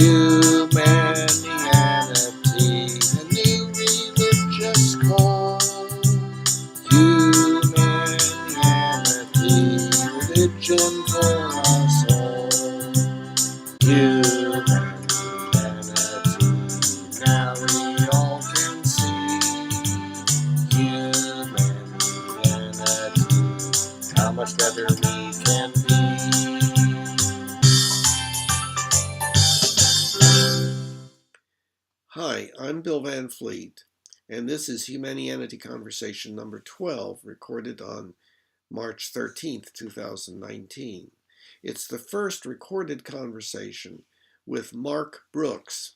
Humanianity, a new religious call. Humanianity, religion for us all. Humanity, now we all can see. Humanity, how much better we can be. Hi, I'm Bill Van Fleet, and this is Humanianity Conversation number 12, recorded on March 13th, 2019. It's the first recorded conversation with Mark Brooks,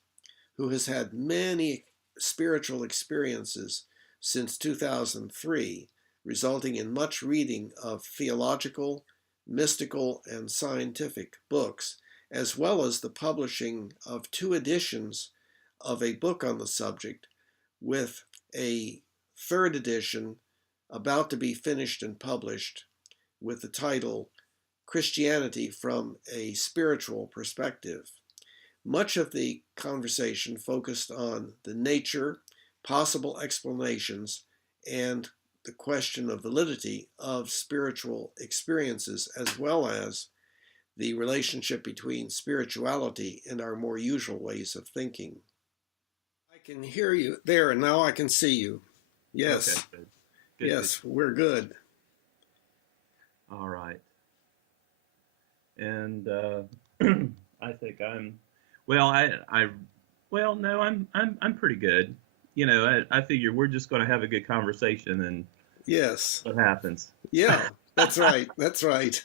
who has had many spiritual experiences since 2003, resulting in much reading of theological, mystical, and scientific books, as well as the publishing of 2 editions of a book on the subject, with a 3rd edition about to be finished and published with the title Christianity from a Spiritual Perspective. Much of the conversation focused on the nature, possible explanations, and the question of validity of spiritual experiences, as well as the relationship between spirituality and our more usual ways of thinking. I can hear you there, and now I can see you. Yes. Okay, good. Good, yes, good. We're good. All right. And I think I'm pretty good. You know, I figure we're just going to have a good conversation and yes, what happens. Yeah, that's right. That's right.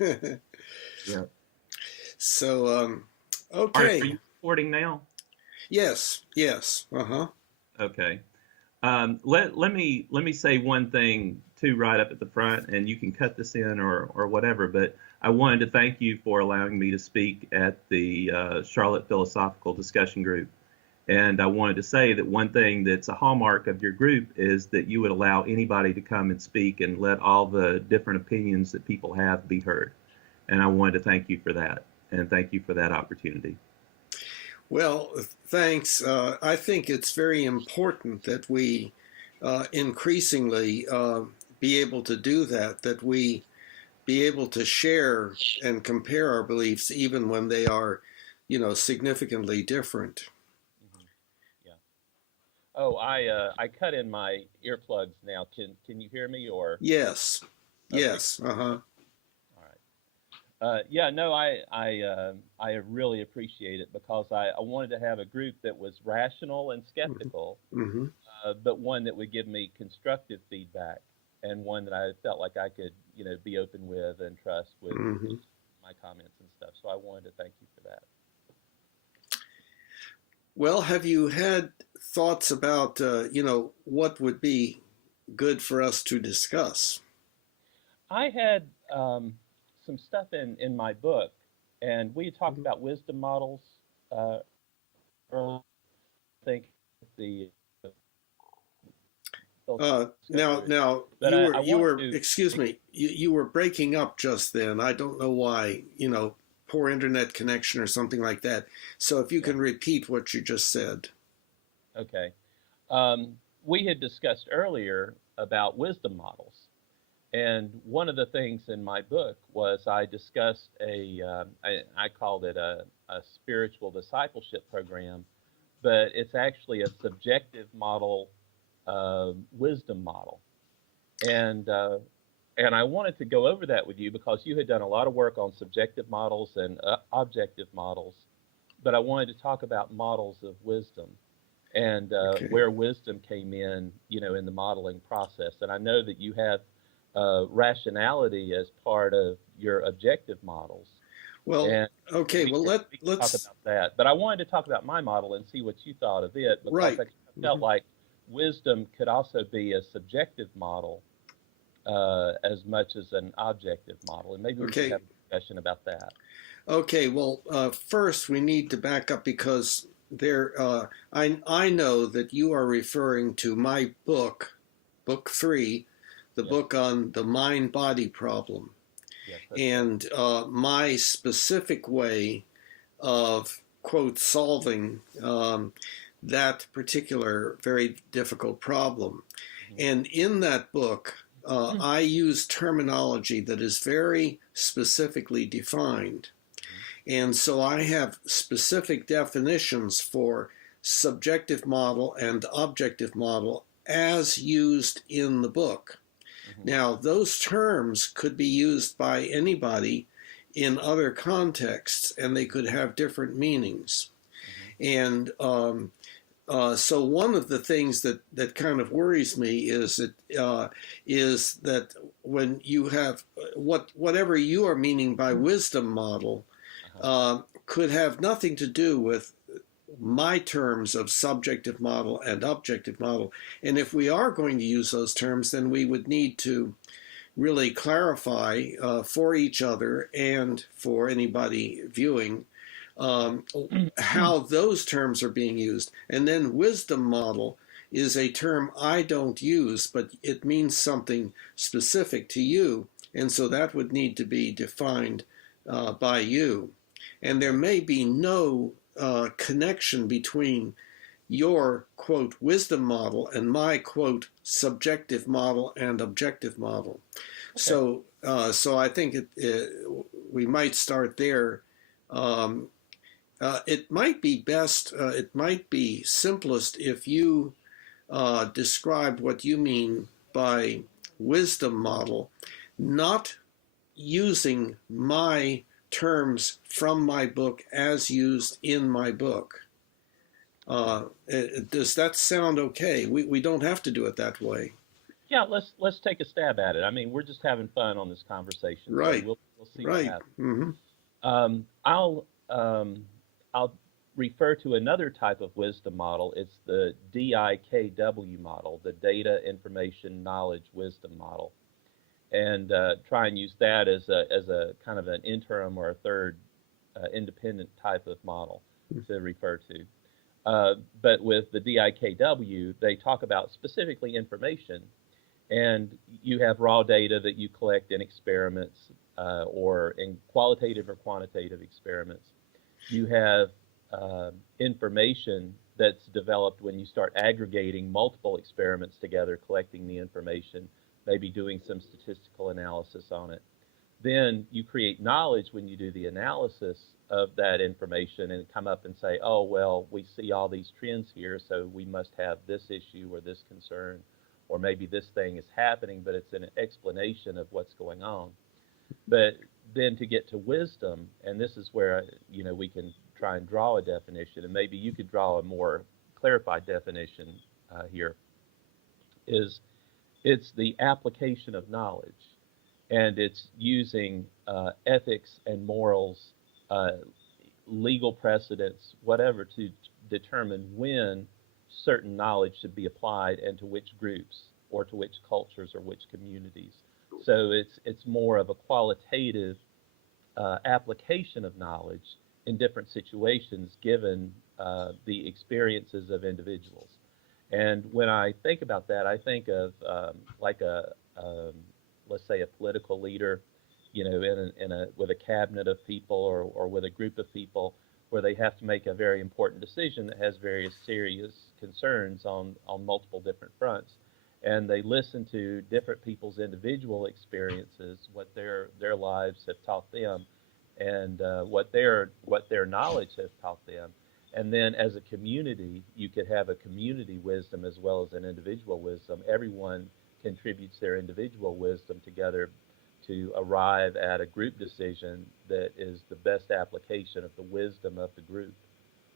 Yeah. So, okay. Are you recording now? Yes. Uh-huh. Okay. Let me say one thing too right up at the front, and you can cut this in or whatever. But I wanted to thank you for allowing me to speak at the Charlotte Philosophical Discussion Group. And I wanted to say that one thing that's a hallmark of your group is that you would allow anybody to come and speak and let all the different opinions that people have be heard. And I wanted to thank you for that, and thank you for that opportunity. Well, thanks. I think it's very important that we increasingly be able to do that we be able to share and compare our beliefs even when they are, significantly different. Mm-hmm. Yeah. Oh, I cut in my earplugs now. Can you hear me or? Yes. Okay. Yes. Uh-huh. Yeah, no, I really appreciate it because I wanted to have a group that was rational and skeptical, mm-hmm. But one that would give me constructive feedback and one that I felt like I could, be open with and trust with mm-hmm. my comments and stuff. So I wanted to thank you for that. Well, have you had thoughts about, what would be good for us to discuss? I had some stuff in my book, and we talked about wisdom models earlier. I think the now you were excuse me, you were breaking up just then. I don't know why, poor internet connection or something like that. So if you can repeat what you just said. Okay. We had discussed earlier about wisdom models. And one of the things in my book was I discussed I called it a spiritual discipleship program, but it's actually a subjective model, wisdom model. And I wanted to go over that with you because you had done a lot of work on subjective models and objective models, but I wanted to talk about models of wisdom and where wisdom came in, in the modeling process. And I know that you have rationality as part of your objective models. Well, okay. Well, let's talk about that. But I wanted to talk about my model and see what you thought of it, because I felt like wisdom could also be a subjective model as much as an objective model, and maybe we can have a discussion about that. Okay. Well, first we need to back up because I know that you are referring to my book, Book 3. The book on the mind-body problem. Yes, and my specific way of quote, solving that particular very difficult problem. And in that book, I use terminology that is very specifically defined. And so I have specific definitions for subjective model and objective model as used in the book. Now, those terms could be used by anybody in other contexts, and they could have different meanings. And so one of the things that kind of worries me is that when you have whatever you are meaning by wisdom model could have nothing to do with my terms of subjective model and objective model. And if we are going to use those terms, then we would need to really clarify for each other and for anybody viewing how those terms are being used. And then wisdom model is a term I don't use, but it means something specific to you. And so that would need to be defined by you. And there may be no connection between your, quote, wisdom model and my, quote, subjective model and objective model. Okay. So I think we might start there. It might be best, it might be simplest if you describe what you mean by wisdom model, not using my terms from my book as used in my book. Does that sound okay? We don't have to do it that way. Yeah, let's take a stab at it. I mean, we're just having fun on this conversation, right? So we'll see right. what happens. I'll refer to another type of wisdom model. It's the DIKW model, the Data, Information, Knowledge, Wisdom model, and try and use that as a kind of an interim or a third independent type of model to refer to. But with the DIKW, they talk about specifically information, and you have raw data that you collect in experiments or in qualitative or quantitative experiments. You have information that's developed when you start aggregating multiple experiments together, collecting the information, maybe doing some statistical analysis on it. Then you create knowledge when you do the analysis of that information and come up and say, oh, well, we see all these trends here, so we must have this issue or this concern, or maybe this thing is happening, but it's an explanation of what's going on. But then to get to wisdom, and this is where we can try and draw a definition, and maybe you could draw a more clarified definition here, is it's the application of knowledge, and it's using ethics and morals, legal precedents, whatever, to determine when certain knowledge should be applied and to which groups or to which cultures or which communities. So it's more of a qualitative application of knowledge in different situations given the experiences of individuals. And when I think about that, I think of like let's say a political leader, with a cabinet of people or with a group of people where they have to make a very important decision that has various serious concerns on multiple different fronts. And they listen to different people's individual experiences, what their lives have taught them, and what their knowledge has taught them. And then as a community, you could have a community wisdom as well as an individual wisdom. Everyone contributes their individual wisdom together to arrive at a group decision that is the best application of the wisdom of the group,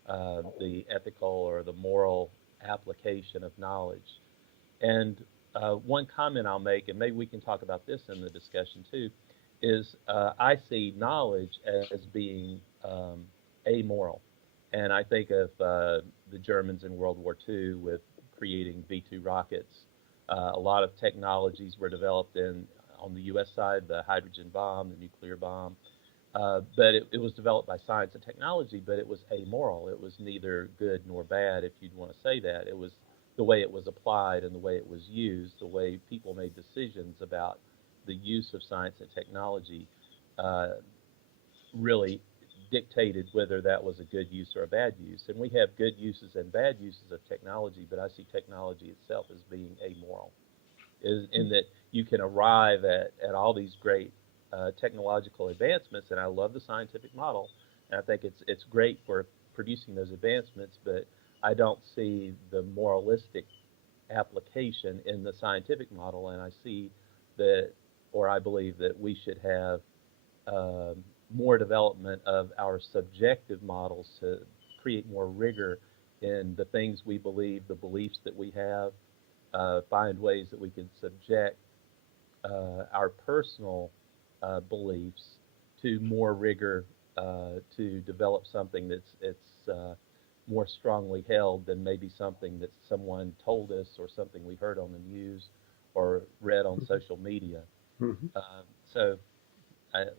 the ethical or the moral application of knowledge. And one comment I'll make, and maybe we can talk about this in the discussion too, is I see knowledge as being amoral. And I think of the Germans in World War II with creating V-2 rockets. A lot of technologies were developed on the U.S. side, the hydrogen bomb, the nuclear bomb. But it was developed by science and technology, but it was amoral. It was neither good nor bad, if you'd want to say that. It was the way it was applied and the way it was used, the way people made decisions about the use of science and technology really dictated whether that was a good use or a bad use. And we have good uses and bad uses of technology, but I see technology itself as being amoral, is in that you can arrive at all these great technological advancements. And I love the scientific model, and I think it's great for producing those advancements, but I don't see the moralistic application in the scientific model. And I see that, or I believe that we should have more development of our subjective models to create more rigor in the things we believe, the beliefs that we have, find ways that we can subject our personal beliefs to more rigor, to develop something that's more strongly held than maybe something that someone told us or something we heard on the news or read on social media. Mm-hmm. So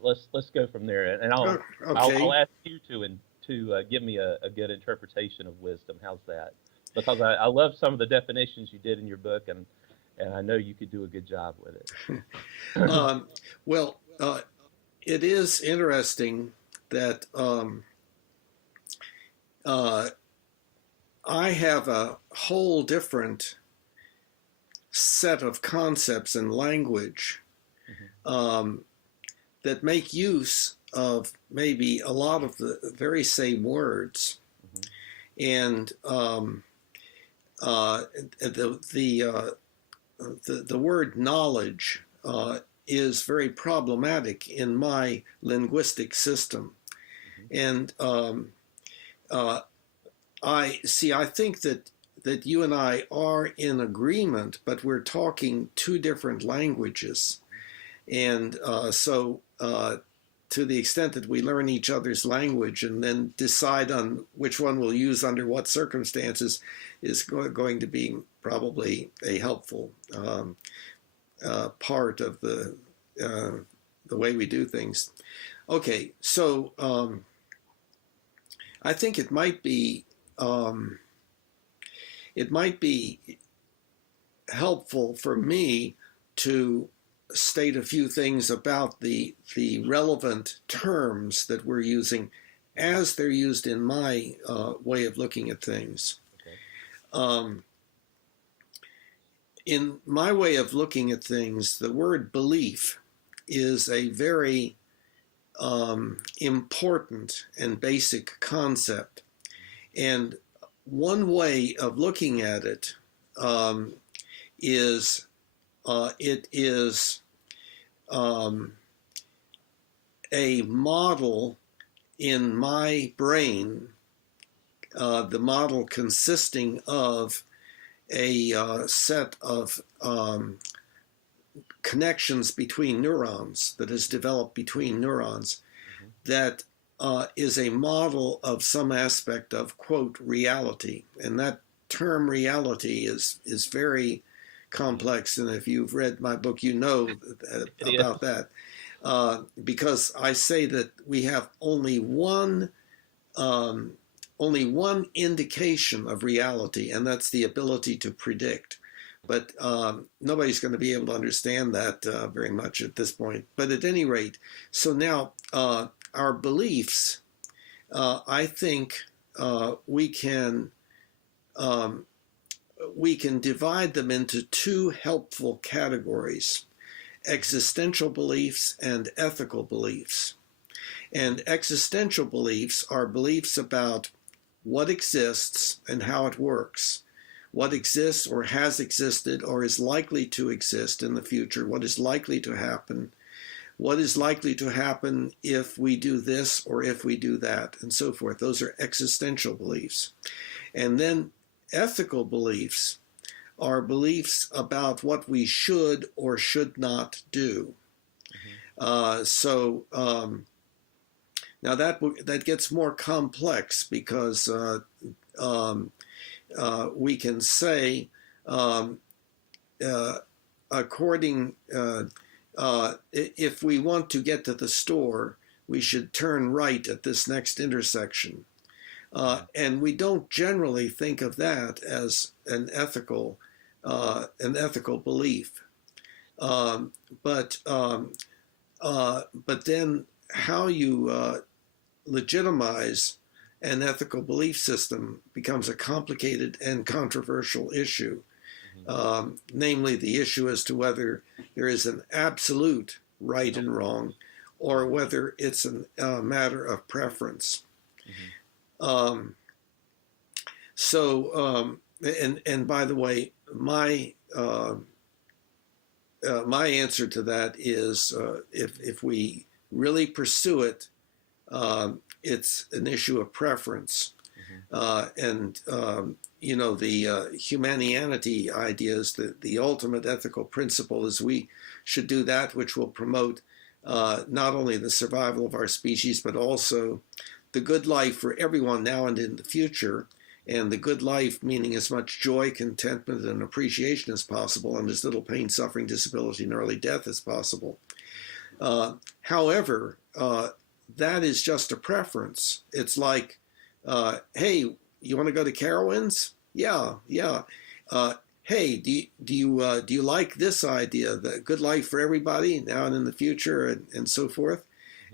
let's go from there, and Okay. I'll ask you to give me a good interpretation of wisdom. How's that? Because I love some of the definitions you did in your book, and I know you could do a good job with it. Well, it is interesting that I have a whole different set of concepts and language that make use of maybe a lot of the very same words, and the word knowledge is very problematic in my linguistic system, and I think that you and I are in agreement, but we're talking two different languages. And so to the extent that we learn each other's language and then decide on which one we'll use under what circumstances is going to be probably a helpful part of the way we do things. Okay, so I think it might be helpful for me to state a few things about the relevant terms that we're using as they're used in my way of looking at things. Okay. In my way of looking at things, the word belief is a very important and basic concept. And one way of looking at it is it is a model in my brain, the model consisting of a set of connections between neurons that is developed between neurons that is a model of some aspect of, quote, reality. And that term reality is very complex. And if you've read my book, you know about that. Because I say that we have only one indication of reality, and that's the ability to predict. But nobody's going to be able to understand that very much at this point. But at any rate, so now our beliefs, I think we can divide them into two helpful categories: existential beliefs and ethical beliefs. And existential beliefs are beliefs about what exists and how it works, what exists or has existed or is likely to exist in the future, what is likely to happen, what is likely to happen if we do this or if we do that, and so forth. Those are existential beliefs. And then ethical beliefs are beliefs about what we should or should not do. Now that gets more complex because we can say, if we want to get to the store, we should turn right at this next intersection. And we don't generally think of that as an ethical belief. But then how you legitimize an ethical belief system becomes a complicated and controversial issue, namely the issue as to whether there is an absolute right and wrong or whether it's a matter of preference. And by the way, my answer to that is if we really pursue it, it's an issue of preference. The Humanianity idea is that the ultimate ethical principle is we should do that which will promote not only the survival of our species, but also the good life for everyone now and in the future. And the good life meaning as much joy, contentment, and appreciation as possible, and as little pain, suffering, disability, and early death as possible. However, that is just a preference. It's like, hey, you want to go to Carowinds? Yeah. Hey, do you like this idea, the good life for everybody now and in the future, and so forth?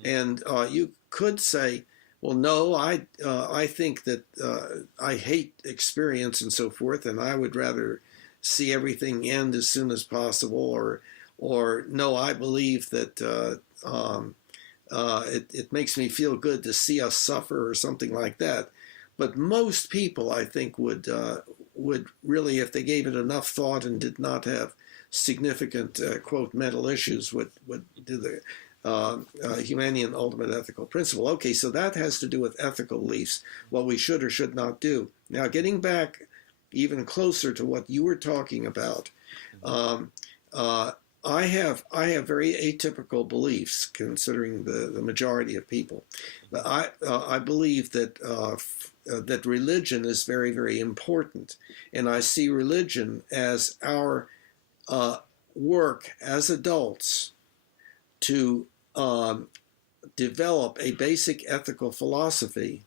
And you could say, well, no, I think that I hate experience and so forth, and I would rather see everything end as soon as possible, or no, I believe that it makes me feel good to see us suffer or something like that. But most people, I think, would really, if they gave it enough thought and did not have significant, quote, mental issues, would do the Humanian ultimate ethical principle. Okay, so that has to do with ethical beliefs, what we should or should not do. Now, getting back even closer to what you were talking about, I have very atypical beliefs considering the majority of people. But I believe that that religion is very, very important, and I see religion as our work as adults to develop a basic ethical philosophy,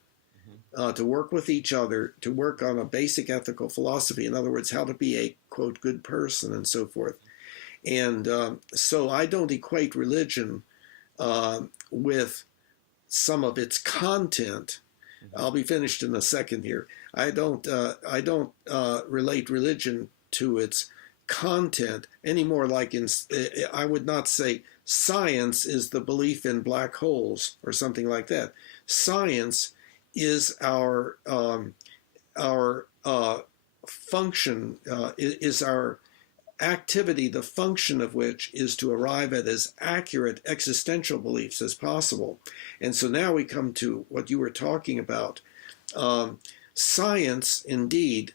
to work with each other, to work on a basic ethical philosophy. In other words, how to be a, quote, good person and so forth. And so I don't equate religion with some of its content. I'll be finished in a second here. I don't relate religion to its content anymore. Like I would not say science is the belief in black holes or something like that. Science is our function, is our activity, the function of which is to arrive at as accurate existential beliefs as possible. And so now we come to what you were talking about. Science, indeed,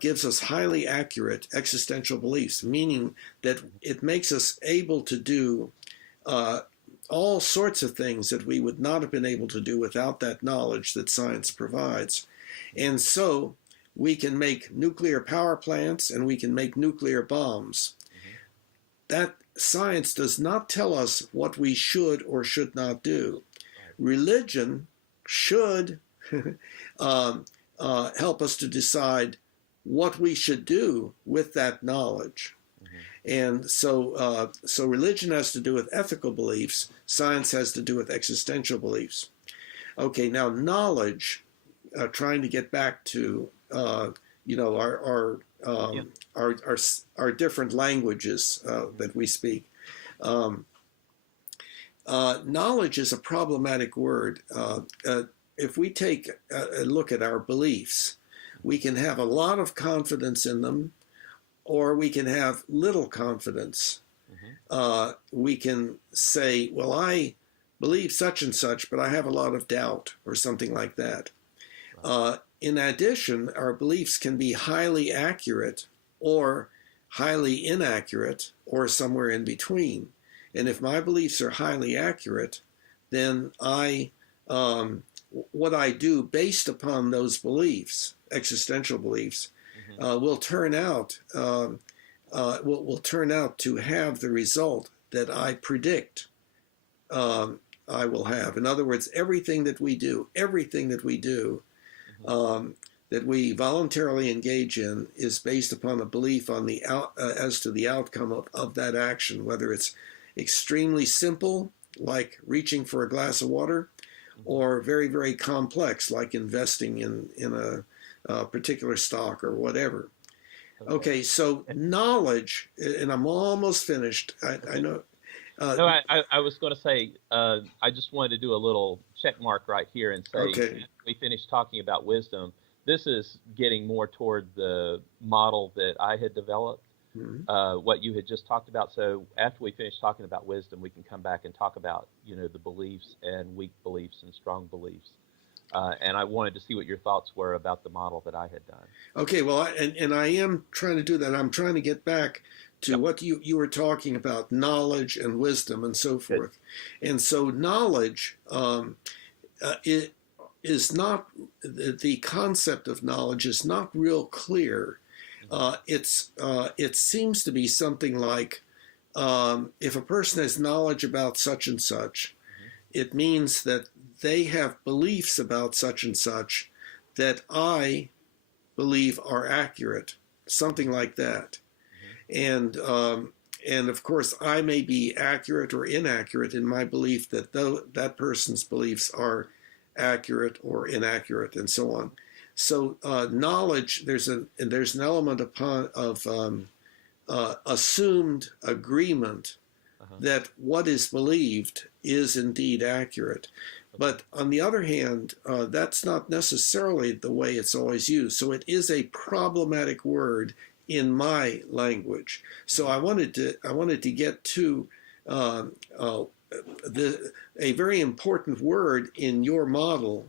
gives us highly accurate existential beliefs, meaning that it makes us able to do all sorts of things that we would not have been able to do without that knowledge that science provides. And so we can make nuclear power plants and we can make nuclear bombs. That science does not tell us what we should or should not do. Religion should help us to decide what we should do with that knowledge. And so religion has to do with ethical beliefs. Science has to do with existential beliefs. Okay, now knowledge, trying to get back to our different languages that we speak. Knowledge is a problematic word. If we take a look at our beliefs, we can have a lot of confidence in them, or we can have little confidence. We can say, well, I believe such and such, but I have a lot of doubt, or something like that. In addition, our beliefs can be highly accurate or highly inaccurate or somewhere in between. And if my beliefs are highly accurate, then what I do based upon those beliefs, existential beliefs, will turn out to have the result that I predict I will have. In other words, everything that we do, that we voluntarily engage in is based upon a belief on as to the outcome of that action, whether it's extremely simple, like reaching for a glass of water, Hmm. or very, very complex, like investing in a particular stock or whatever. Okay. Okay, so knowledge, and I'm almost finished. I Okay. know. Uh, No, I was going to say, I just wanted to do a little check mark right here and say, okay. after we finished talking about wisdom, this is getting more toward the model that I had developed, Mhm. what you had just talked about. So after we finish talking about wisdom, we can come back and talk about, the beliefs and weak beliefs and strong beliefs. And I wanted to see what your thoughts were about the model that I had done. Okay, well, and I am trying to do that. I'm trying to get back to Yep. what you were talking about, knowledge and wisdom and so Good. forth. And so knowledge, it is not, the concept of knowledge is not real clear. Hmm. It seems to be something like, if a person has knowledge about such and such, Hmm. it means that they have beliefs about such and such that I believe are accurate, something Hmm. like that. Hmm. And of course, I may be accurate or inaccurate in my belief that that person's beliefs are accurate or inaccurate, and so on. So knowledge, there's an element of assumed agreement Uh-huh. that what is believed is indeed accurate. Okay. But on the other hand, that's not necessarily the way it's always used. So it is a problematic word in my language. So Hmm. I wanted to get to um, uh, a very important word in your model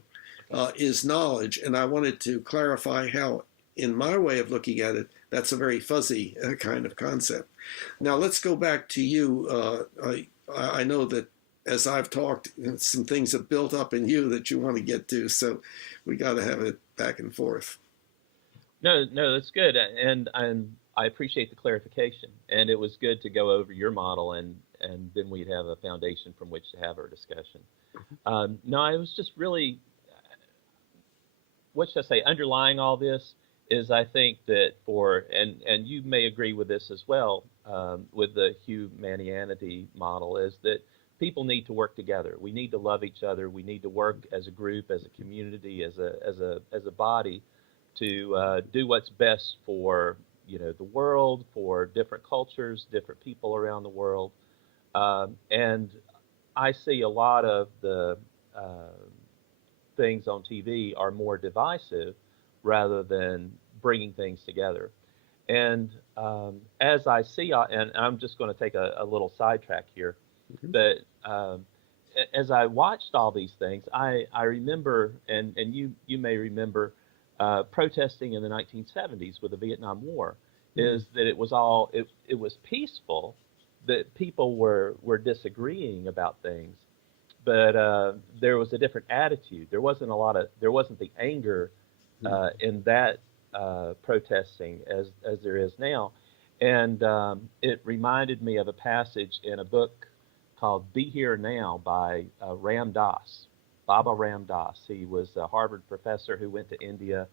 Okay. is knowledge, and I wanted to clarify how, in my way of looking at it, that's a very fuzzy kind of concept. Now Okay. let's go back to you. I know that as I've talked, some things have built up in you that you want to get to, so we got to have it back and forth. No, no, that's good, and I appreciate the clarification. And it was good to go over your model, and then we'd have a foundation from which to have our discussion. No, I was just really, what should I say, underlying all this is I think that and you may agree with this as well, with the Humanianity model, is that people need to work together. We need to love each other. We need to work as a group, as a community, as a body, to do what's best for the world, for different cultures, different people around the world. And I see a lot of the uh, things on TV are more divisive rather than bringing things together. And as I see, and I'm just going to take a little sidetrack here, Mhm. but as I watched all these things, I remember, and you may remember, protesting in the 1970s with the Vietnam War, Mhm. is that it was peaceful, that people were disagreeing about things, but there was a different attitude. There wasn't the anger Mhm. in that protesting as there is now, and it reminded me of a passage in a book called "Be Here Now" by Ram Dass, Baba Ram Dass. He was a Harvard professor who went to India,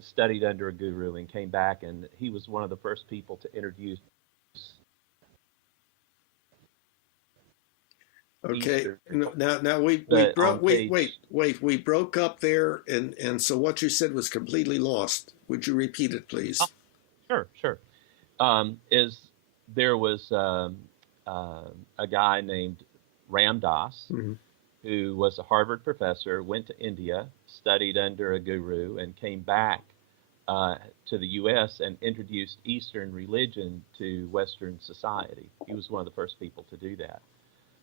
studied under a guru, and came back, and he was one of the first people to introduce Okay. Eastern, Now we but broke. on Wait. page. We broke up there, and so what you said was completely lost. Would you repeat it, Oh, please? sure, sure. Is there was a guy named Ram Dass Mm-hmm. who was a Harvard professor, went to India, studied under a guru, and came back uh, to the U.S. and introduced Eastern religion to Western society. He was one of the first people to do that.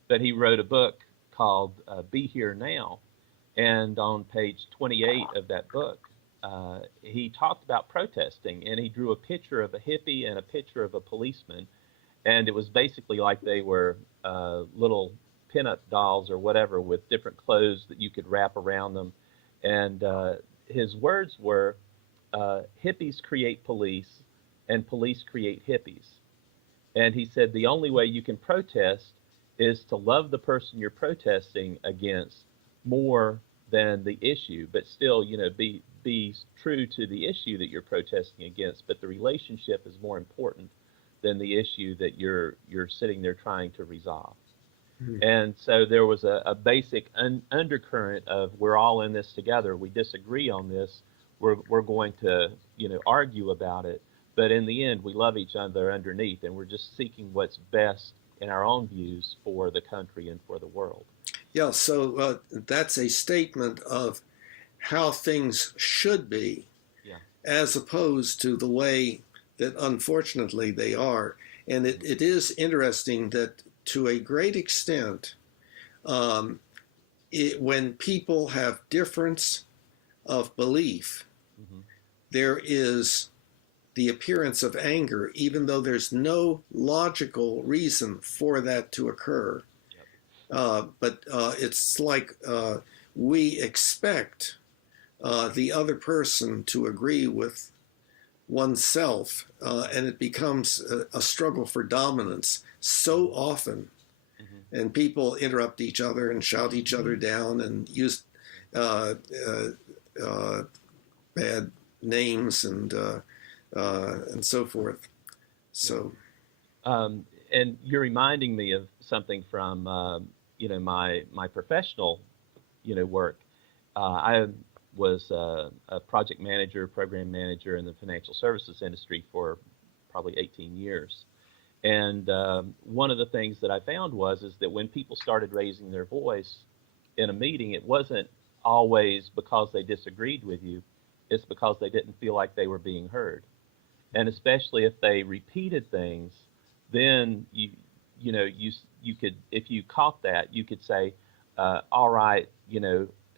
But he wrote a book called "Be Here Now," and on page 28 of that book, he talked about protesting, and he drew a picture of a hippie and a picture of a policeman, and it was basically like they were little pinup dolls or whatever with different clothes that you could wrap around them. And his words were, "Hippies create police, and police create hippies." And he said the only way you can protest is to love the person you're protesting against more than the issue, but still, be true to the issue that you're protesting against. But the relationship is more important than the issue that you're sitting there trying to resolve. Mhm. And so there was a basic undercurrent of we're all in this together. We disagree on this. We're going to argue about it, but in the end we love each other underneath, and we're just seeking what's best in our own views for the country and for the world. Yeah, so that's a statement of how things should be, Yeah. as opposed to the way that unfortunately they are. And Mm-hmm. it is interesting that to a great extent, um, when people have difference of belief, Mm-hmm. there is the appearance of anger, even though there's no logical reason for that to occur. Yep. But it's like we expect the other person to agree with oneself, and it becomes a struggle for dominance so Mm-hmm. often. Mm-hmm. And people interrupt each other and shout each other down and use uh, uh, uh, bad names and so forth. Yeah. So, And you're reminding me of something from my professional work. I was a project manager, program manager in the financial services industry for probably 18 years. And one of the things that I found was is that when people started raising their voice in a meeting, it wasn't always because they disagreed with you. It's because they didn't feel like they were being heard. And especially if they repeated things, then you could, if you caught that, you could say, all right,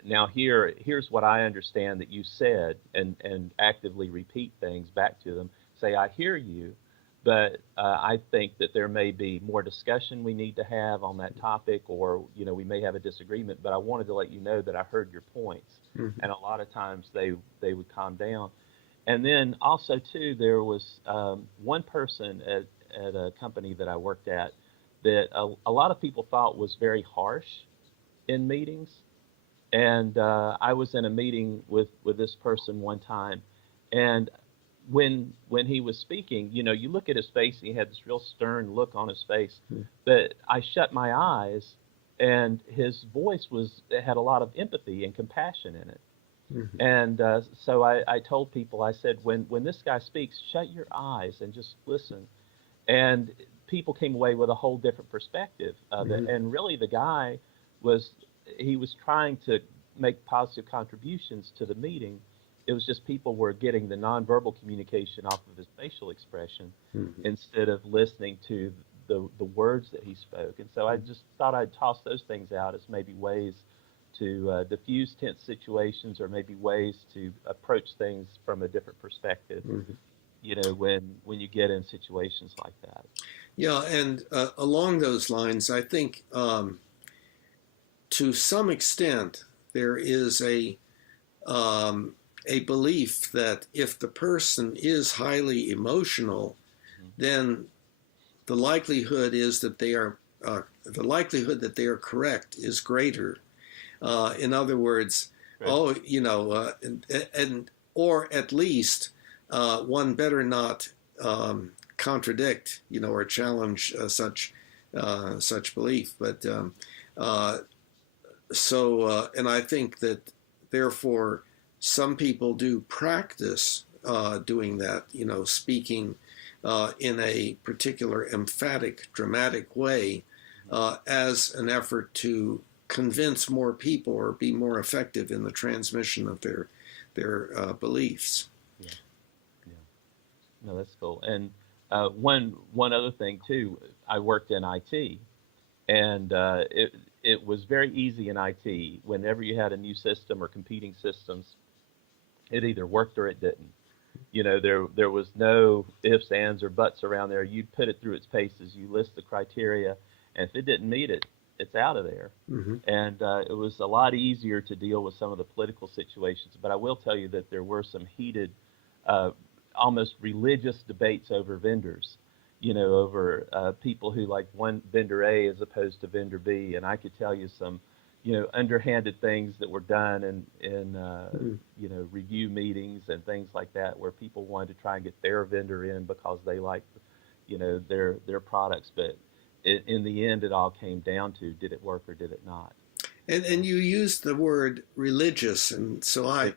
now here's what I understand that you said, and actively repeat things back to them. Say, I hear you, but I think that there may be more discussion we need to have on that topic, or we may have a disagreement, but I wanted to let you know that I heard your points. mhm, And a lot of times they would calm down. And then also too, there was one person at a company that I worked at that a lot of people thought was very harsh in meetings. And I was in a meeting with this person one time, and when he was speaking, you look at his face, he had this real stern look on his face. But I shut my eyes, and his voice had a lot of empathy and compassion in it. mhm, And so I told people, I said, when this guy speaks, shut your eyes and just listen. And people came away with a whole different perspective of it. mhm, And really, the guy was he was trying to make positive contributions to the meeting. It was just people were getting the nonverbal communication off of his facial expression mhm, instead of listening to the words that he spoke. And so I just thought I'd toss those things out as maybe ways to diffuse tense situations, or maybe ways to approach things from a different perspective. mhm. When you get in situations like that. Yeah, and along those lines, I think to some extent there is um, a belief that if the person is highly emotional, Hmm. then the likelihood is that the likelihood that they are correct is greater. In other words, Right. oh, and or at least one better not contradict, or challenge such belief. But uh, and I think that therefore some people do practice doing that, speaking in a particular emphatic, dramatic way as an effort to convince more people or be more effective in the transmission of their beliefs. Yeah. Yeah. No, that's cool. And one other thing too, I worked in IT, and it was very easy in IT. Whenever you had a new system or competing systems, it either worked or it didn't. There was no ifs, ands, or buts around there. You'd put it through its paces. You list the criteria, and if it didn't meet it, it's out of there. Mm-hmm. And it was a lot easier to deal with some of the political situations. But I will tell you that there were some heated, uh, almost religious debates over vendors. Over people who like one vendor A as opposed to vendor B. And I could tell you some, underhanded things that were done in Mm-hmm. review meetings and things like that, where people wanted to try and get their vendor in because they liked, their products. But in the end, it all came down to, did it work or did it not? And you used the word religious, and so I,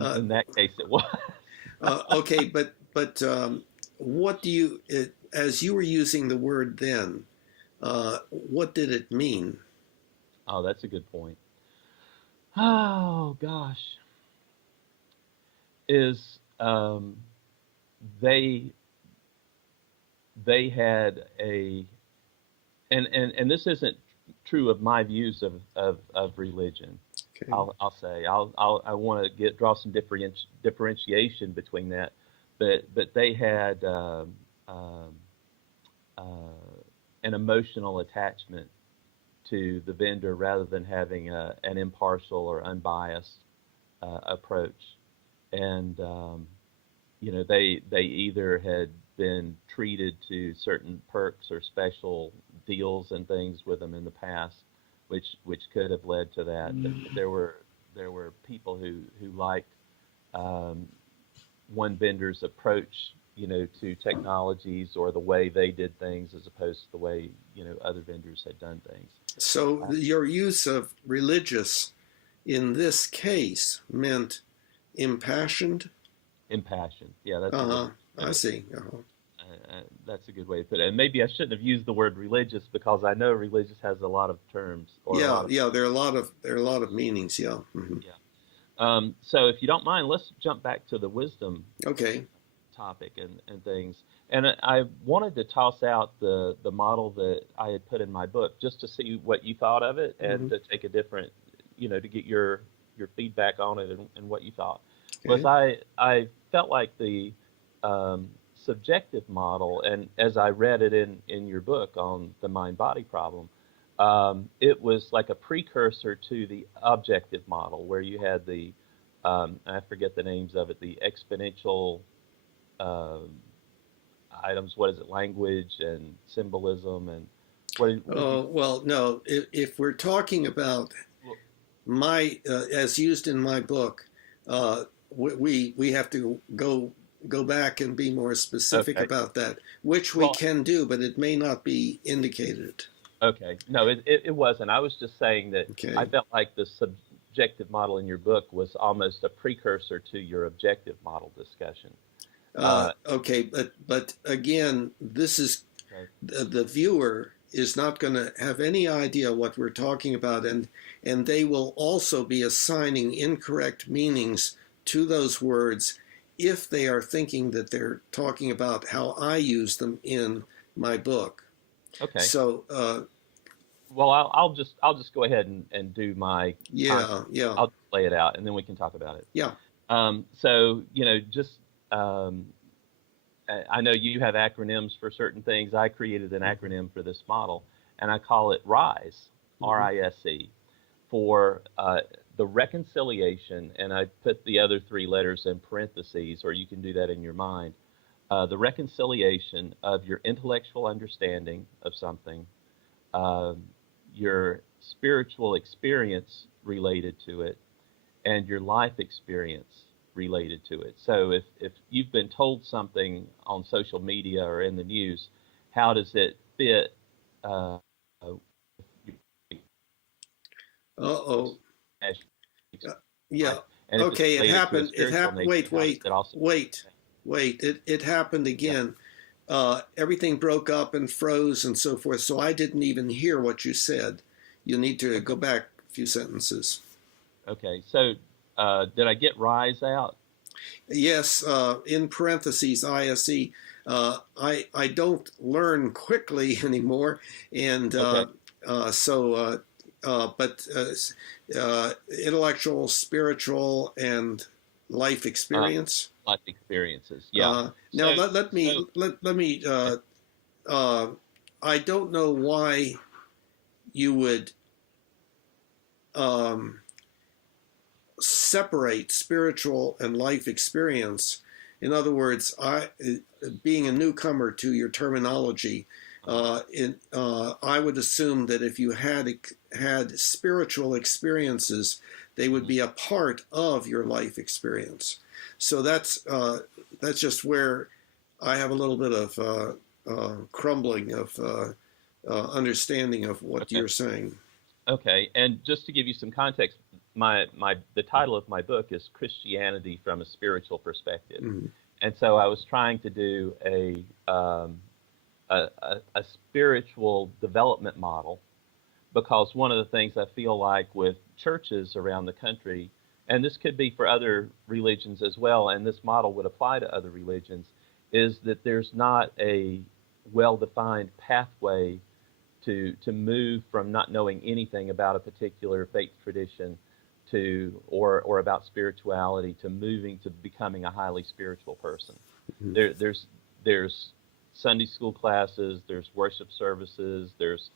uh, In that case, it was. okay, but what do you, as you were using the word then, what did it mean? Oh, that's a good point. Oh gosh, is they they had a and this isn't true of my views of religion. Okay. I'll say I want to draw some differentiation between that, but they had um, uh, an emotional attachment to the vendor rather than having an impartial or unbiased approach, and they either had been treated to certain perks or special deals and things with them in the past, which could have led to that. But there were people who liked um, one vendor's approach, to technologies or the way they did things as opposed to the way other vendors had done things. So your use of religious in this case meant impassioned. Impassioned, yeah, that's a good Uh-huh. way to I put it. see. Uh-huh. That's a good way to put it. And maybe I shouldn't have used the word religious because I know religious has a lot of terms or a Yeah, lot of yeah. There are a lot of meanings. Yeah. Hmm. yeah. So if you don't mind, let's jump back to the wisdom Okay. topic and things. And I wanted to toss out the model that I had put in my book just to see what you thought of it and Hmm. to take a different, to get your feedback on it and what you thought. Was Okay. I felt like the subjective model, and as I read it in your book on the mind body problem, it was like a precursor to the objective model where you had the I forget the names of it, the exponential um, items. What is it? Language and symbolism and what did you? Oh well, no. If we're talking about Well, my as used in my book, we have to go back and be more specific okay. about that, which we Well, can do, but it may not be indicated. okay. No, it wasn't. I was just saying that I Okay. felt like the subjective model in your book was almost a precursor to your objective model discussion. Okay, but again, this is Okay. the viewer is not going to have any idea what we're talking about, and they will also be assigning incorrect meanings to those words if they are thinking that they're talking about how I use them in my book. Okay. So Well, I'll just go ahead and do my content. yeah, yeah, I'll just lay it out, and then we can talk about it. yeah. So just um, I know you have acronyms for certain things. I created an acronym for this model, and I call it RISE, Mhm. RISE, for the reconciliation. And I put the other three letters in parentheses, or you can do that in your mind. The reconciliation of your intellectual understanding of something, um, your spiritual experience related to it, and your life experience related to it. So if you've been told something on social media or in the news, how does it fit uh, Uh-oh. Yeah. life? And if it's Okay, it related to a happened. It spiritual happened. nature, Wait, how does wait, it also wait, wait. It happened yeah, again. Everything broke up and froze and so forth. So I didn't even hear what you said. You need to okay. go back a few sentences. Okay. So did I get rise out? Yes, in parentheses, ISE. I don't learn quickly anymore, and Okay. but intellectual, spiritual, and life Uh, experience. life experiences. Yeah. Now So so let me. okay. Uh, I don't know why you would um, separate spiritual and life experience. In other words, being a newcomer to your terminology, Uh-huh. I would assume that if you had spiritual experiences, they would Mhm. be a part of your life experience. So that's just where I have a little bit of crumbling of understanding of what Okay. you're saying. Okay. And just to give you some context, the title of my book is Christianity from a Spiritual Perspective. Mhm. And so I was trying to do a spiritual development model, because one of the things I feel like with churches around the country, and this could be for other religions as well, and this model would apply to other religions, is that there's not a well-defined pathway to move from not knowing anything about a particular faith tradition or about spirituality to moving to becoming a highly spiritual person. Mhm. There's Sunday school classes, there's worship services, there's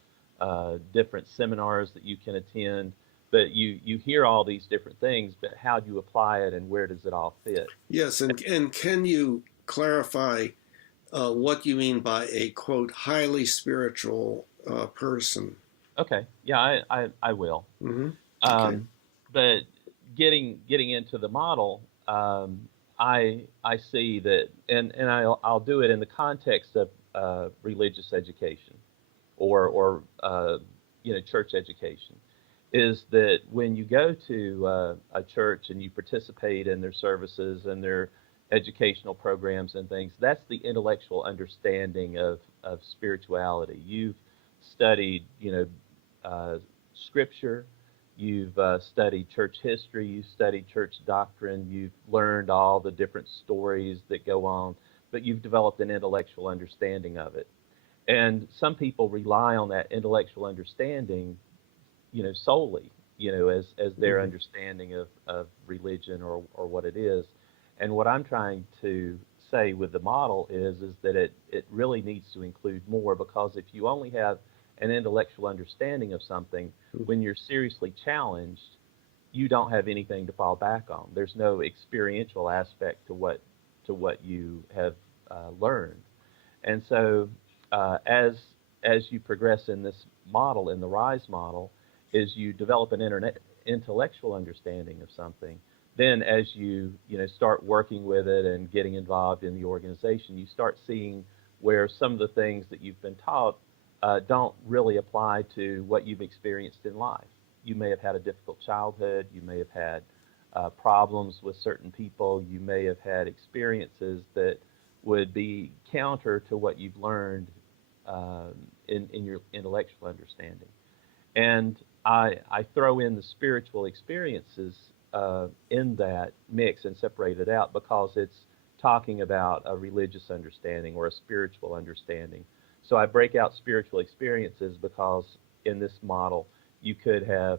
different seminars that you can attend, but you hear all these different things, but how do you apply it and where does it all fit? Yes, and can you clarify what you mean by a quote highly spiritual person? Okay, yeah, I will. Hmm. Okay. Um, but getting into the model, I see that, and I'll do it in the context of religious education or church education. Is that when you go to a church and you participate in their services and their educational programs and things, that's the intellectual understanding of spirituality. You've studied, scripture. You've studied church history, you've studied church doctrine, you've learned all the different stories that go on, but you've developed an intellectual understanding of it. And some people rely on that intellectual understanding, solely, as their Hmm. understanding of religion or what it is. And what I'm trying to say with the model is that it really needs to include more, because if you only have an intellectual understanding of something, when you're seriously challenged, you don't have anything to fall back on. There's no experiential aspect to what you have learned. And so, as you progress in this model, in the RISE model, is you develop an intellectual understanding of something. Then, as you start working with it and getting involved in the organization, you start seeing where some of the things that you've been taught don't really apply to what you've experienced in life. You may have had a difficult childhood. You may have had problems with certain people. You may have had experiences that would be counter to what you've learned um, in your intellectual understanding. And I throw in the spiritual experiences in that mix and separate it out, because it's talking about a religious understanding or a spiritual understanding. So I break out spiritual experiences because in this model, you could have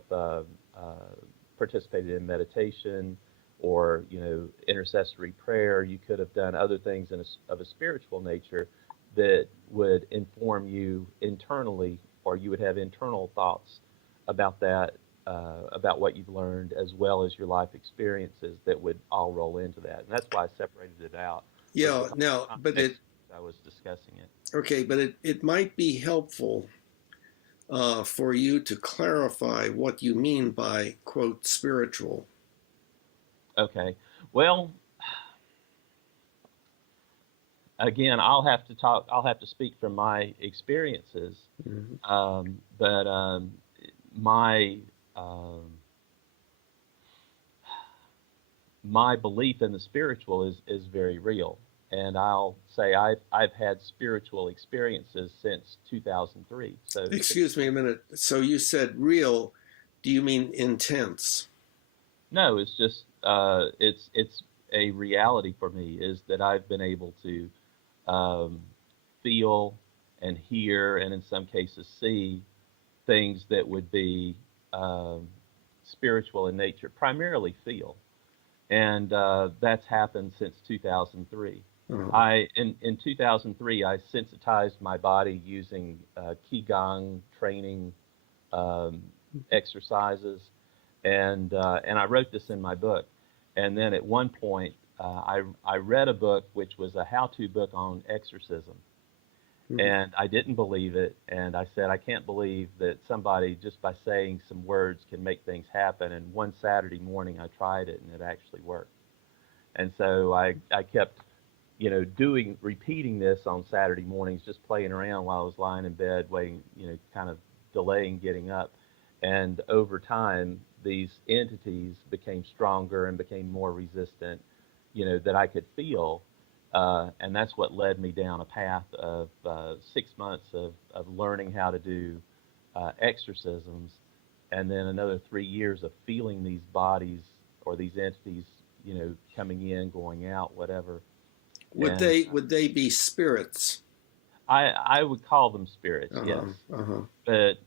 participated in meditation or intercessory prayer. You could have done other things of a spiritual nature that would inform you internally, or you would have internal thoughts about that, about what you've learned, as well as your life experiences that would all roll into that. And that's why I separated it out, was Yeah. because Now, of the but it context I was discussing it. okay, but it might be helpful for you to clarify what you mean by quote spiritual. Okay. Well, again, I'll have to speak from my experiences, Hmm. but my um, my belief in the spiritual is very real. And I'll say I've had spiritual experiences since 2003. So Excuse me a 16. minute. So you said real. Do you mean intense? No, it's just it's a reality for me, is that I've been able to um, feel and hear, and in some cases see things that would be um, spiritual in nature, primarily feel. And that's happened since 2003. Uh-huh. In 2003, I sensitized my body using qigong training um, exercises, and I wrote this in my book. And then at one point, I read a book which was a how-to book on exorcism, Mhm. and I didn't believe it. And I said, I can't believe that somebody just by saying some words can make things happen. And one Saturday morning, I tried it, and it actually worked. And so I kept repeating this on Saturday mornings, just playing around while I was lying in bed, waiting, kind of delaying getting up. And over time, these entities became stronger and became more resistant, that I could feel. And that's what led me down a path of 6 months of learning how to do exorcisms, and then another 3 years of feeling these bodies or these entities, coming in, going out, whatever. Would And they be spirits? I would call them spirits, yes. Uh-huh. But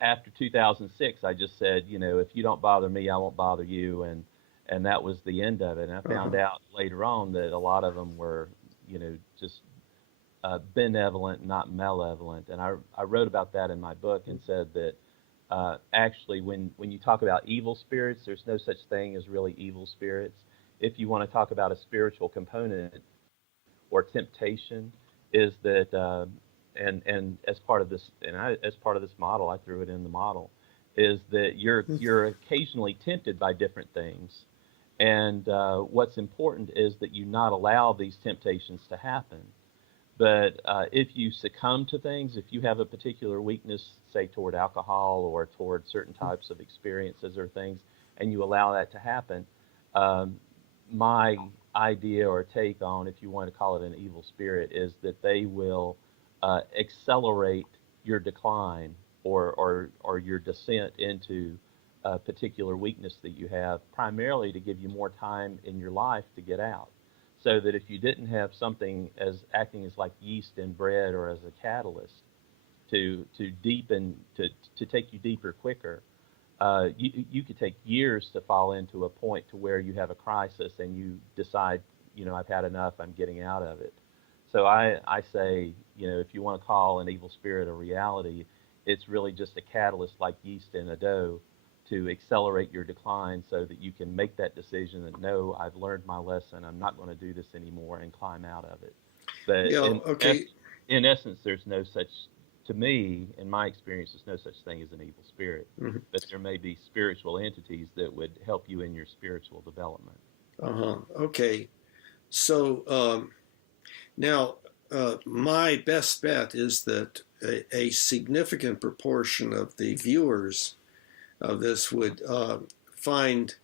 after 2006, I just said, if you don't bother me, I won't bother you, and that was the end of it. And I found out later on that a lot of them were, just benevolent, not malevolent. And I wrote about that in my book and said that actually, when you talk about evil spirits, there's no such thing as really evil spirits. If you want to talk about a spiritual component or temptation, is that and as part of this, as part of this model, I threw it in the model, is that you're occasionally tempted by different things, and what's important is that you not allow these temptations to happen. But if you succumb to things, if you have a particular weakness, say toward alcohol or toward certain types of experiences or things, and you allow that to happen, my idea or take on, if you want to call it an evil spirit, is that they will accelerate your decline or your descent into a particular weakness that you have, primarily to give you more time in your life to get out. So that if you didn't have something as acting as like yeast in bread or as a catalyst to deepen, to take you deeper quicker, you could take years to fall into a point to where you have a crisis and you decide, I've had enough, I'm getting out of it. So I say, if you want to call an evil spirit a reality, it's really just a catalyst like yeast in a dough to accelerate your decline so that you can make that decision that, no, I've learned my lesson, I'm not going to do this anymore, and climb out of it. But Okay. in essence, there's no such, to me, in my experience, there's no such thing as an evil spirit. Mm-hmm. But there may be spiritual entities that would help you in your spiritual development. Okay. So now, my best bet is that a significant proportion of the viewers of this would find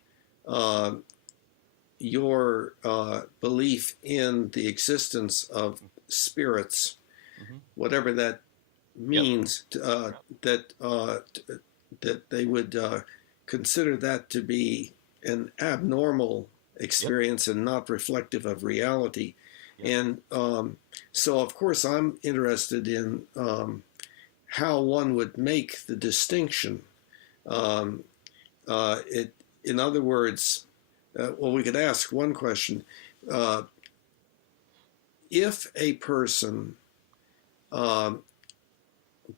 your belief in the existence of spirits, whatever that means, that they would consider that to be an abnormal experience and not reflective of reality. And so, of course, I'm interested in how one would make the distinction. In other words, we could ask one question. If a person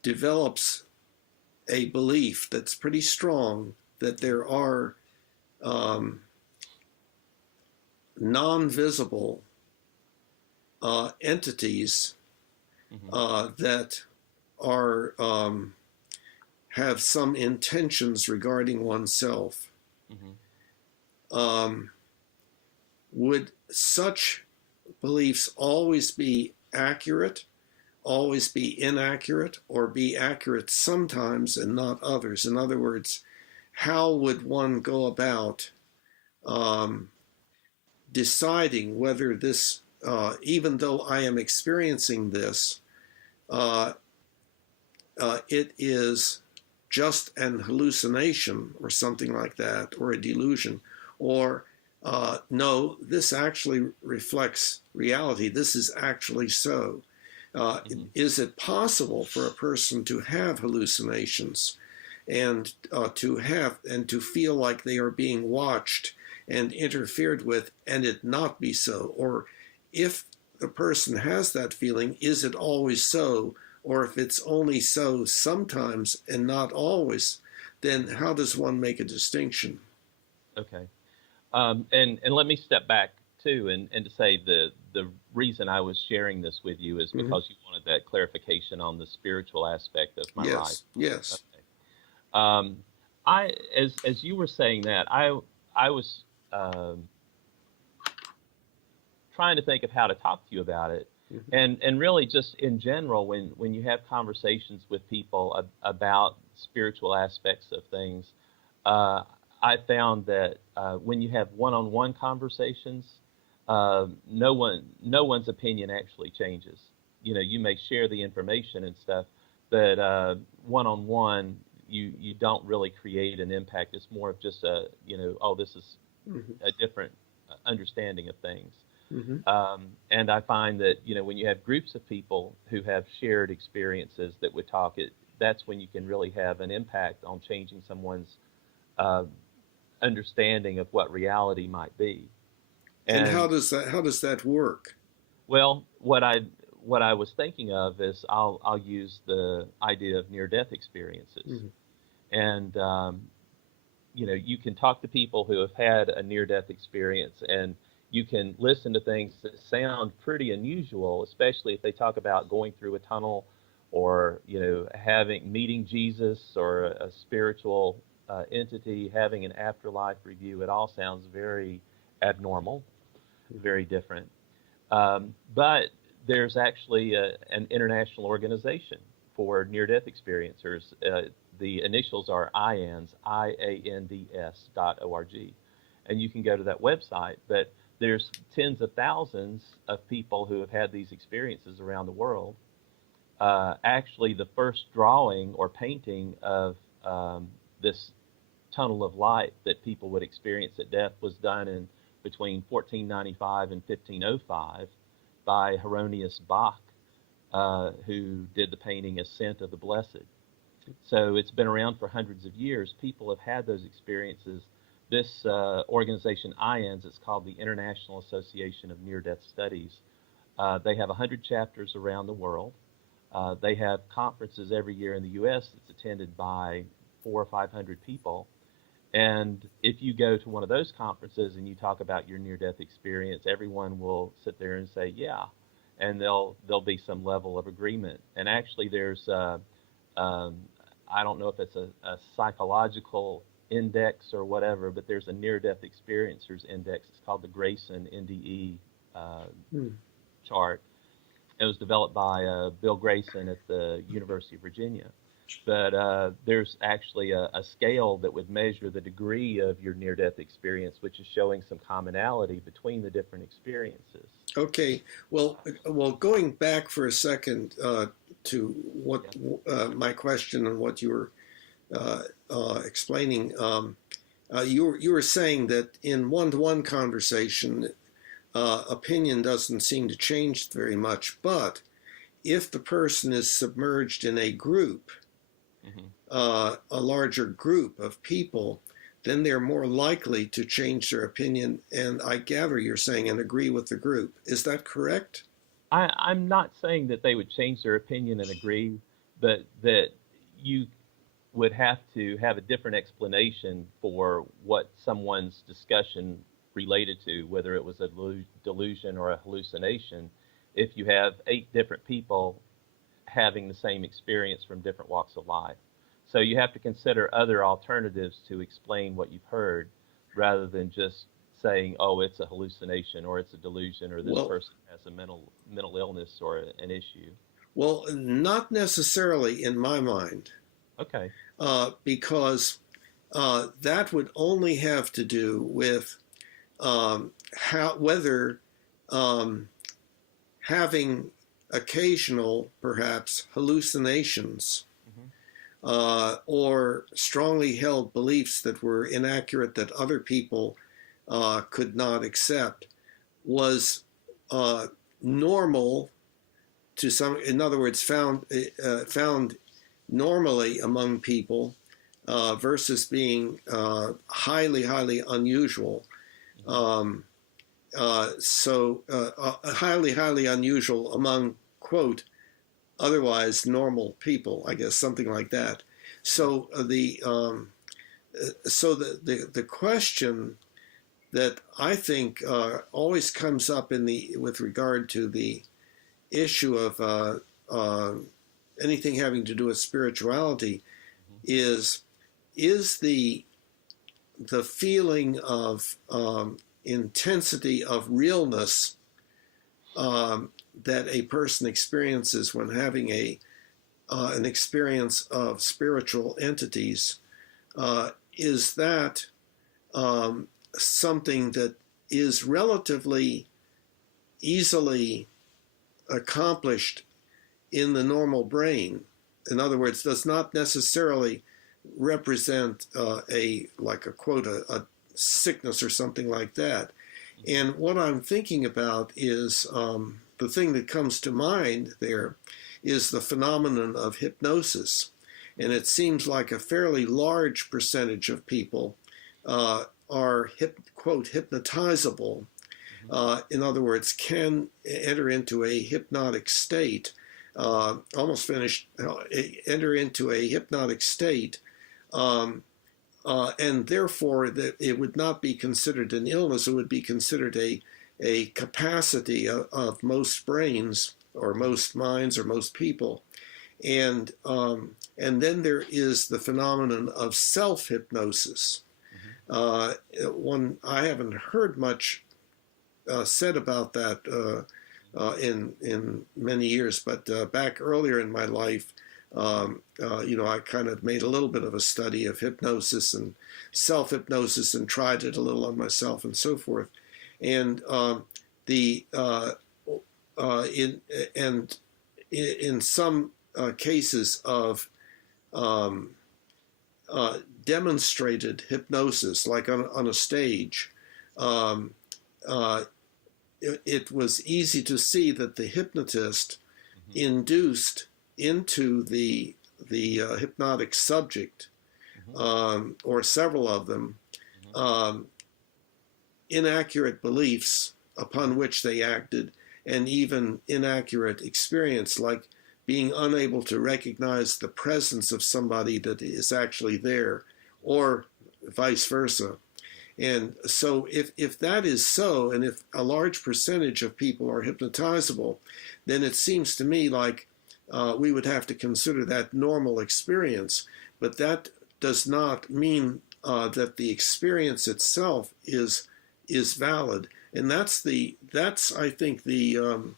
develops a belief that's pretty strong that there are non-visible entities that are have some intentions regarding oneself, would such beliefs always be accurate, always be inaccurate, or be accurate sometimes and not others? In other words, how would one go about deciding whether this, even though I am experiencing this, it is just an hallucination or something like that, or a delusion, or no, this actually reflects reality. This is actually so. Is it possible for a person to have hallucinations and to feel like they are being watched and interfered with, and it not be so? Or if the person has that feeling, is it always so? Or if it's only so sometimes and not always, then how does one make a distinction? Okay. And let me step back too, and to say the reason I was sharing this with you is because you wanted that clarification on the spiritual aspect of my life. Yes. Okay. As you were saying that, I was trying trying to think of how to talk to you about it. And really just in general, when you have conversations with people about spiritual aspects of things, I found that when you have one-on-one conversations, no one's opinion actually changes. You know, you may share the information and stuff, but one-on-one, you don't really create an impact. It's more of just a, oh, this is a different understanding of things. And I find that, when you have groups of people who have shared experiences that would talk, that's when you can really have an impact on changing someone's understanding of what reality might be. And how does that work? Well, what I was thinking of is I'll use the idea of near-death experiences. And you can talk to people who have had a near-death experience, and you can listen to things that sound pretty unusual, especially if they talk about going through a tunnel or, meeting Jesus or a spiritual entity, having an afterlife review. It all sounds very abnormal, very different. But there's actually an international organization for near-death experiencers. The initials are IANDS, IANDS.org. And you can go to that website. But there's tens of thousands of people who have had these experiences around the world. Actually, the first drawing or painting of this tunnel of light that people would experience at death was done in between 1495 and 1505 by Hieronymus Bach, who did the painting Ascent of the Blessed. So it's been around for hundreds of years. People have had those experiences. This organization, IANDS, it's called the International Association of Near-Death Studies. They have 100 chapters around the world. They have conferences every year in the U.S. that's attended by 400 or 500 people. And if you go to one of those conferences and you talk about your near-death experience, everyone will sit there and say, yeah. And there'll be some level of agreement. And actually there's, I don't know if it's a psychological index or whatever, but there's a near-death experiencers index. It's called the Grayson NDE chart. It was developed by Bill Grayson at the University of Virginia. But there's actually a scale that would measure the degree of your near-death experience, which is showing some commonality between the different experiences. Okay. Well, going back for a second to what my question and what you were explaining, you were saying that in one-to-one conversation, opinion doesn't seem to change very much, but if the person is submerged in a group, a larger group of people, then they're more likely to change their opinion, and I gather you're saying and agree with the group. Is that correct? I'm not saying that they would change their opinion and agree, but that you would have to have a different explanation for what someone's discussion related to, whether it was a delusion or a hallucination, if you have 8 different people having the same experience from different walks of life. So you have to consider other alternatives to explain what you've heard, rather than just saying, oh, it's a hallucination or it's a delusion or this person has a mental illness or an issue. Well, not necessarily in my mind. Okay. Because that would only have to do with whether having occasional, perhaps, hallucinations or strongly held beliefs that were inaccurate that other people could not accept was normal to some, in other words, found normally among people versus being highly, highly unusual. Highly, highly unusual among, quote, otherwise normal people, I guess, something like that. So the question that I think always comes up with regard to the issue of anything having to do with spirituality is the feeling of intensity of realness that a person experiences when having an experience of spiritual entities, is that something that is relatively easily accomplished in the normal brain. In other words, does not necessarily represent like a quote, a sickness or something like that. And what I'm thinking about is the thing that comes to mind there is the phenomenon of hypnosis. And it seems like a fairly large percentage of people are, quote, hypnotizable. In other words, can enter into a hypnotic state, enter into a hypnotic state, and therefore that it would not be considered an illness. It would be considered a capacity of most brains or most minds or most people. And then there is the phenomenon of self-hypnosis. One I haven't heard much said about that in many years, but back earlier in my life, I kind of made a little bit of a study of hypnosis and self-hypnosis and tried it a little on myself and so forth. And in some cases of demonstrated hypnosis, like on a stage, it was easy to see that the hypnotist induced into the hypnotic subject, or several of them, inaccurate beliefs upon which they acted, and even inaccurate experience, like being unable to recognize the presence of somebody that is actually there, or vice versa. And so if that is so, and if a large percentage of people are hypnotizable, then it seems to me like we would have to consider that normal experience. But that does not mean that the experience itself is valid. And that's I think the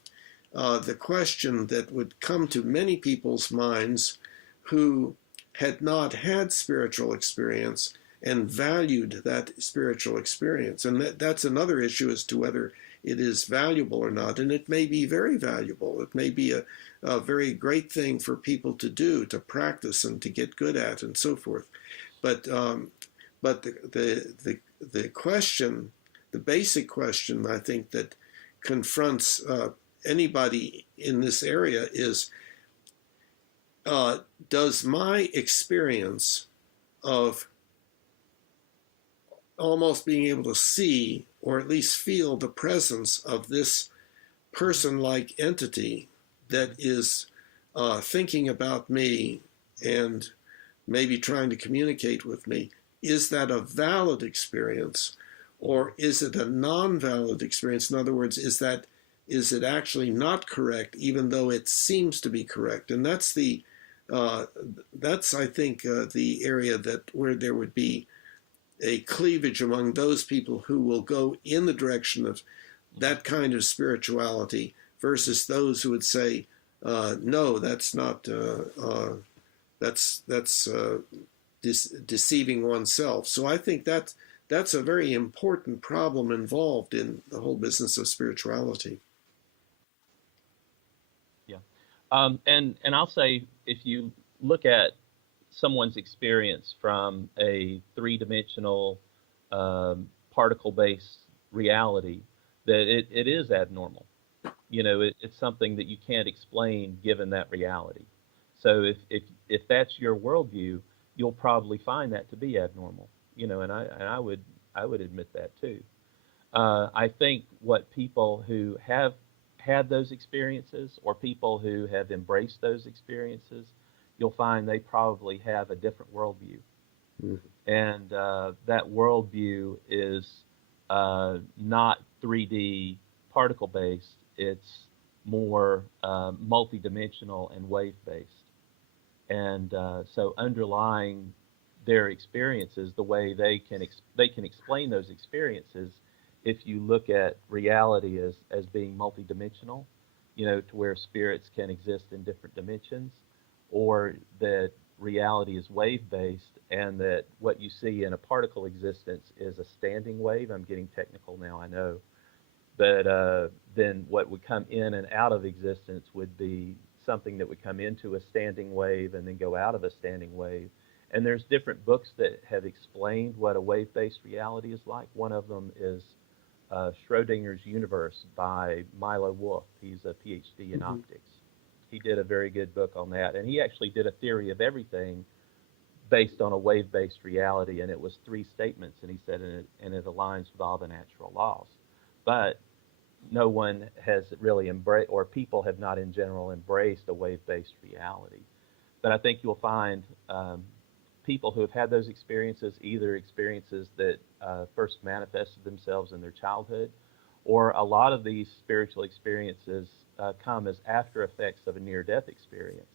question that would come to many people's minds who had not had spiritual experience and valued that spiritual experience. And that's another issue as to whether it is valuable or not. And it may be very valuable. It may be a very great thing for people to do, to practice and to get good at and so forth. But the question, the basic question, I think, that confronts anybody in this area is, does my experience of almost being able to see or at least feel the presence of this person-like entity that is thinking about me and maybe trying to communicate with me, is that a valid experience, or is it a non-valid experience? In other words, is it actually not correct, even though it seems to be correct? And that's I think the area where there would be a cleavage among those people who will go in the direction of that kind of spirituality versus those who would say, no, that's not, that's deceiving oneself. So I think that's a very important problem involved in the whole business of spirituality. Yeah. And I'll say, if you look at someone's experience from a three-dimensional particle-based reality, that it is abnormal. It's something that you can't explain given that reality. So if that's your worldview, you'll probably find that to be abnormal. And I would admit that too. I think what people who have had those experiences, or people who have embraced those experiences, you'll find they probably have a different worldview. Mm-hmm. And that worldview is not 3D particle based. It's more multidimensional and wave based. And so underlying their experiences, the way they can explain those experiences, if you look at reality as being multidimensional, to where spirits can exist in different dimensions, or that reality is wave-based and that what you see in a particle existence is a standing wave. I'm getting technical now, I know. But then what would come in and out of existence would be something that would come into a standing wave and then go out of a standing wave. And there's different books that have explained what a wave-based reality is like. One of them is Schrodinger's Universe by Milo Wolf. He's a PhD in optics. He did a very good book on that. And he actually did a theory of everything based on a wave-based reality. And it was 3 statements. And he said, and it aligns with all the natural laws. But no one has really embraced, or people have not in general embraced a wave-based reality. But I think you'll find people who have had those experiences, either experiences that first manifested themselves in their childhood, or a lot of these spiritual experiences come as after effects of a near-death experience.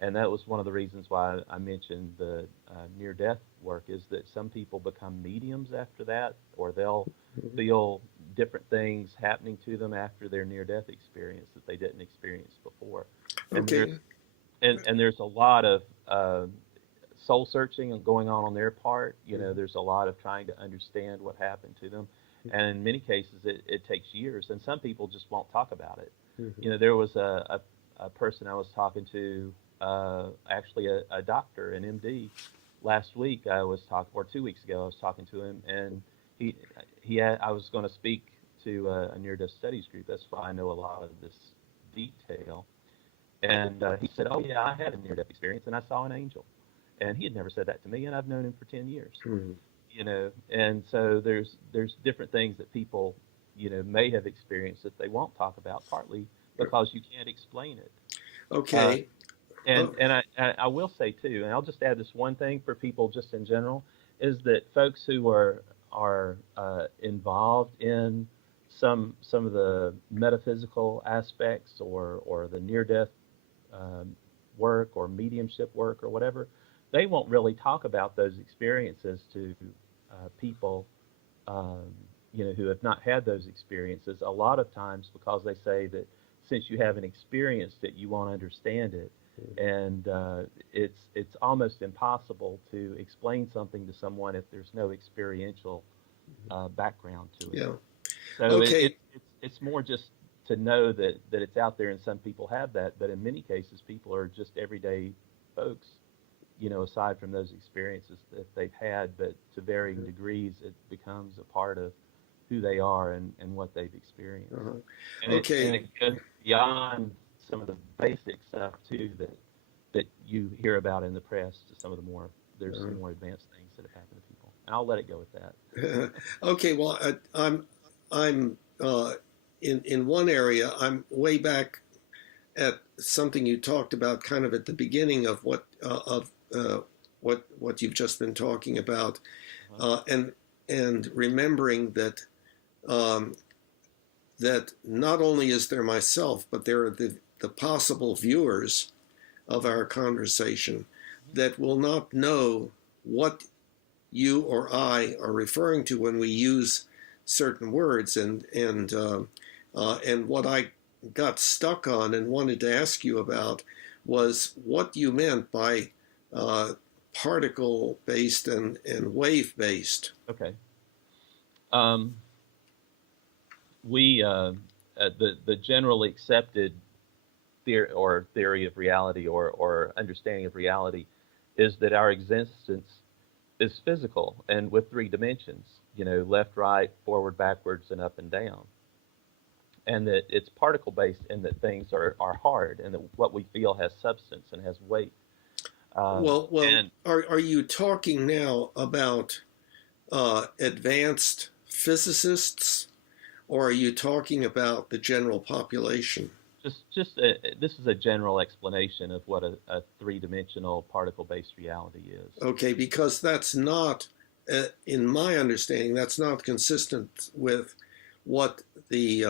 And that was one of the reasons why I mentioned the near-death work, is that some people become mediums after that, or they'll feel different things happening to them after their near-death experience that they didn't experience before. Okay. And there's a lot of soul searching going on their part. There's a lot of trying to understand what happened to them. And in many cases, it takes years. And some people just won't talk about it. There was a person I was talking to, actually a doctor, an MD, last week or 2 weeks ago, I was talking to him, and I was going to speak to a near-death studies group. That's why I know a lot of this detail. And he said, "Oh yeah, I had a near-death experience, and I saw an angel." And he had never said that to me, and I've known him for 10 years. And so there's different things that people, may have experienced that they won't talk about, partly because you can't explain it. Okay. And I will say too, and I'll just add this one thing for people just in general, is that folks who are involved in some of the metaphysical aspects or the near-death work or mediumship work or whatever, they won't really talk about those experiences to people, who have not had those experiences. A lot of times, because they say that since you haven't experienced it, you won't understand it, and it's almost impossible to explain something to someone if there's no experiential background to it. Yeah. So Okay. it's more just to know that it's out there, and some people have that, but in many cases, people are just everyday folks, aside from those experiences that they've had, but to varying degrees, it becomes a part of who they are and what they've experienced. And it goes beyond some of the basic stuff too that you hear about in the press to some of the there's some more advanced things that have happened to people. And I'll let it go with that. Okay. Well, I'm in one area. I'm way back at something you talked about, kind of at the beginning of what you've just been talking about, and remembering that that not only is there myself, but there are the possible viewers of our conversation that will not know what you or I are referring to when we use certain words, and what I got stuck on and wanted to ask you about was what you meant by particle-based and wave-based. Okay. The generally accepted theory of reality or understanding of reality is that our existence is physical and with 3 dimensions, left, right, forward, backwards, and up and down. And that it's particle-based, and that things are hard, and that what we feel has substance and has weight. Are you talking now about advanced physicists, or are you talking about the general population? This is a general explanation of what a 3-dimensional particle-based reality is. Okay, because that's not, in my understanding, that's not consistent with what the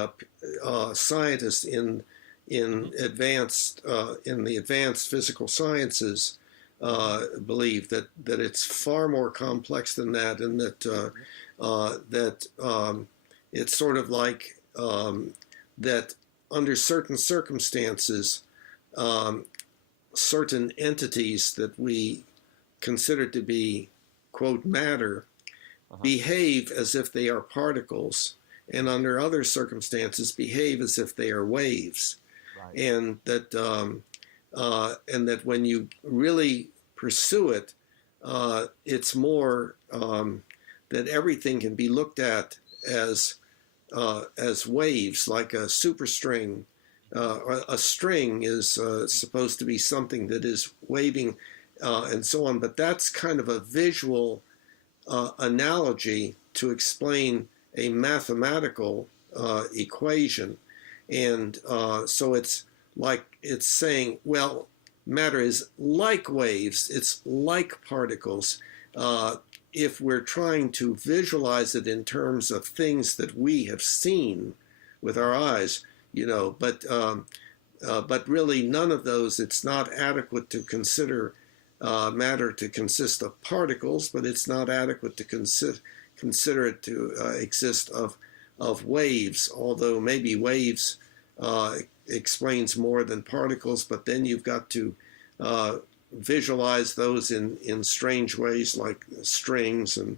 scientists in the advanced physical sciences believe, that it's far more complex than that, and that it's sort of like that under certain circumstances, certain entities that we consider to be, quote, matter, behave as if they are particles, and under other circumstances behave as if they are waves. Right. And that when you really pursue it, it's more that everything can be looked at as waves, like a superstring. A string is supposed to be something that is waving and so on, but that's kind of a visual analogy to explain a mathematical equation. And so it's saying, well, matter is like waves, it's like particles. If we're trying to visualize it in terms of things that we have seen with our eyes, but really none of those, it's not adequate to consider matter to consist of particles, but it's not adequate to consider it to exist of waves, although maybe waves explains more than particles, but then you've got to visualize those in strange ways, like strings and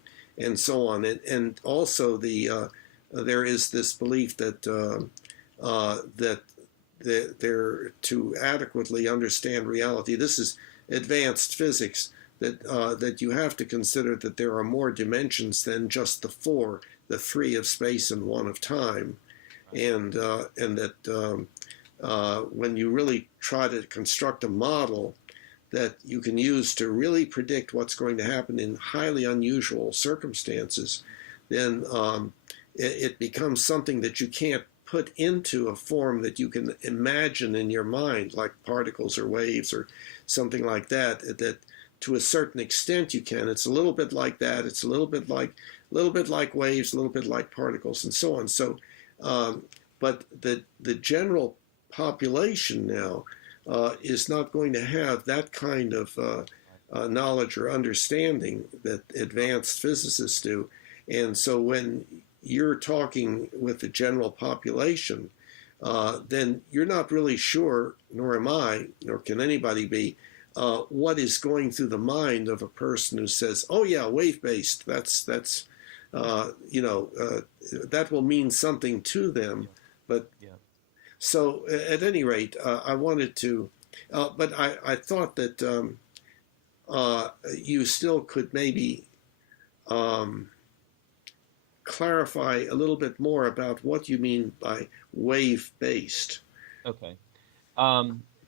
so on. And also there is this belief that they're to adequately understand reality. This is advanced physics, that you have to consider that there are more dimensions than just the three of space and one of time, and that when you really try to construct a model that you can use to really predict what's going to happen in highly unusual circumstances, then it becomes something that you can't put into a form that you can imagine in your mind, like particles or waves or something like that. That to a certain extent you can. It's a little bit like that. It's a little bit like waves, a little bit like particles, and so on. So, but the general population now is not going to have that kind of knowledge or understanding that advanced physicists do. And so when you're talking with the general population, then you're not really sure, nor am I, nor can anybody be, what is going through the mind of a person who says, "Oh yeah, wave-based. That will mean something to them." But so, at any rate, I wanted to, but I thought that you still could maybe clarify a little bit more about what you mean by wave-based. Okay.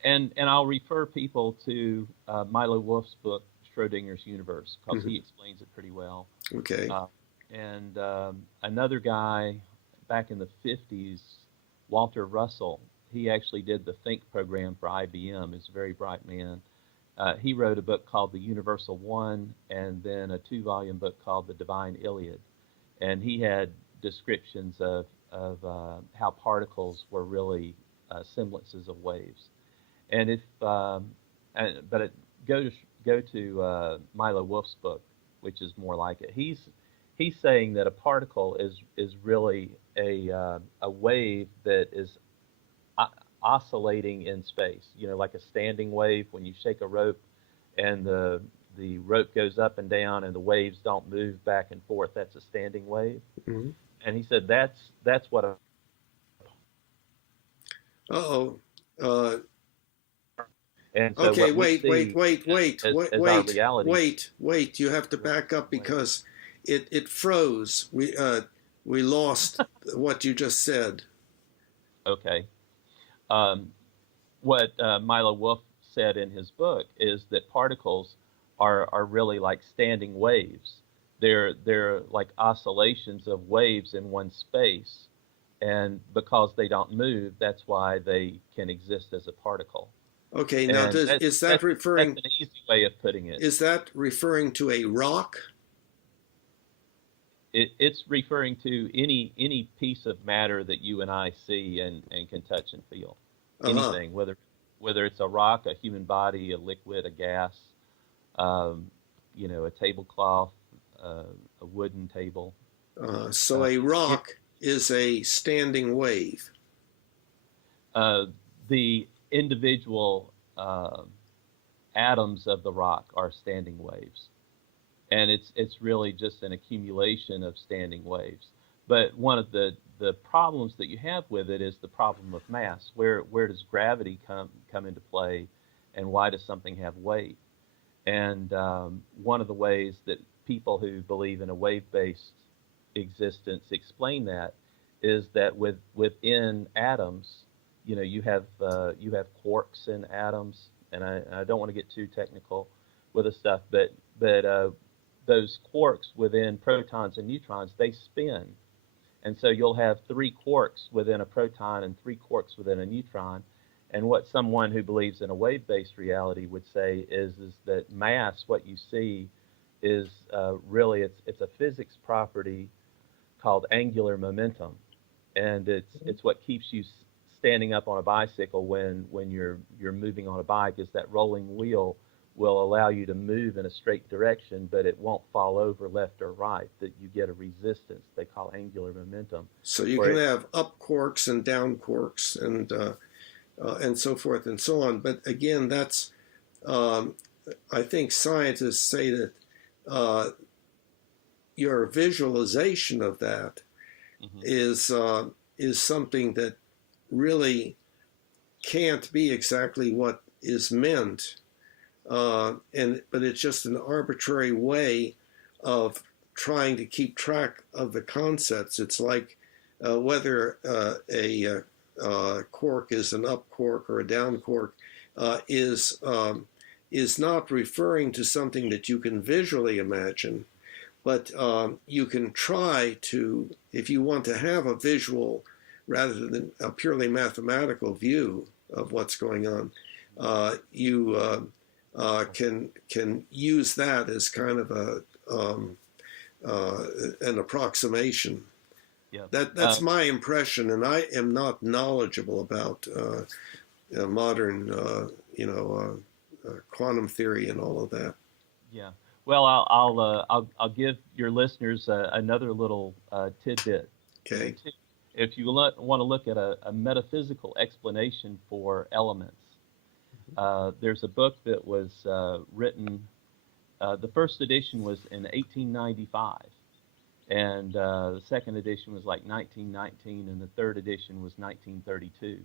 And I'll refer people to Milo Wolf's book, Schrodinger's Universe, because he explains it pretty well. Okay. And another guy back in the 50s, Walter Russell, he actually did the Think program for IBM. He's a very bright man. He wrote a book called The Universal One, and then a 2-volume book called The Divine Iliad. And he had descriptions of how particles were really semblances of waves. And go to Milo Wolf's book, which is more like it. He's saying that a particle is really a wave that is oscillating in space. Like a standing wave when you shake a rope, and the rope goes up and down, and the waves don't move back and forth. That's a standing wave. Mm-hmm. And he said that's what a. And so okay, wait. You have to back up because it froze. We lost what you just said. Okay. What Milo Wolf said in his book is that particles are really like standing waves. They're like oscillations of waves in one space, and because they don't move, that's why they can exist as a particle. Okay, now is that referring? That's an easy way of putting it. Is that referring to a rock? It's referring to any piece of matter that you and I see and can touch and feel. Anything, whether it's a rock, a human body, a liquid, a gas, a tablecloth, a wooden table. So a rock is a standing wave? The individual atoms of the rock are standing waves, and it's really just an accumulation of standing waves. But one of the problems that you have with it is the problem of mass. Where does gravity come into play, and why does something have weight? And one of the ways that people who believe in a wave-based existence explain that is that within atoms, you have quarks in atoms, and I don't want to get too technical with the stuff, but those quarks within protons and neutrons, they spin, and so you'll have three quarks within a proton and three quarks within a neutron. And what someone who believes in a wave-based reality would say is that mass, what you see, is really it's a physics property called angular momentum, and it's what keeps you standing up on a bicycle when you're moving on a bike. Is that rolling wheel will allow you to move in a straight direction, but it won't fall over left or right. That you get a resistance they call angular momentum. So you can have up quarks and down quarks and so forth and so on. But again, that's I think scientists say that your visualization of that mm-hmm. is something that really can't be exactly what is meant, but it's just an arbitrary way of trying to keep track of the concepts. It's like whether a quark is an up quark or a down quark is not referring to something that you can visually imagine, but you can try to, if you want to have a visual rather than a purely mathematical view of what's going on, you can use that as kind of an approximation. Yeah. That's my impression, and I am not knowledgeable about modern, quantum theory and all of that. Yeah. Well, I'll give your listeners another little tidbit. Okay. If you want to look at a metaphysical explanation for elements, there's a book that was written. The first edition was in 1895. And the second edition was like 1919, and the third edition was 1932.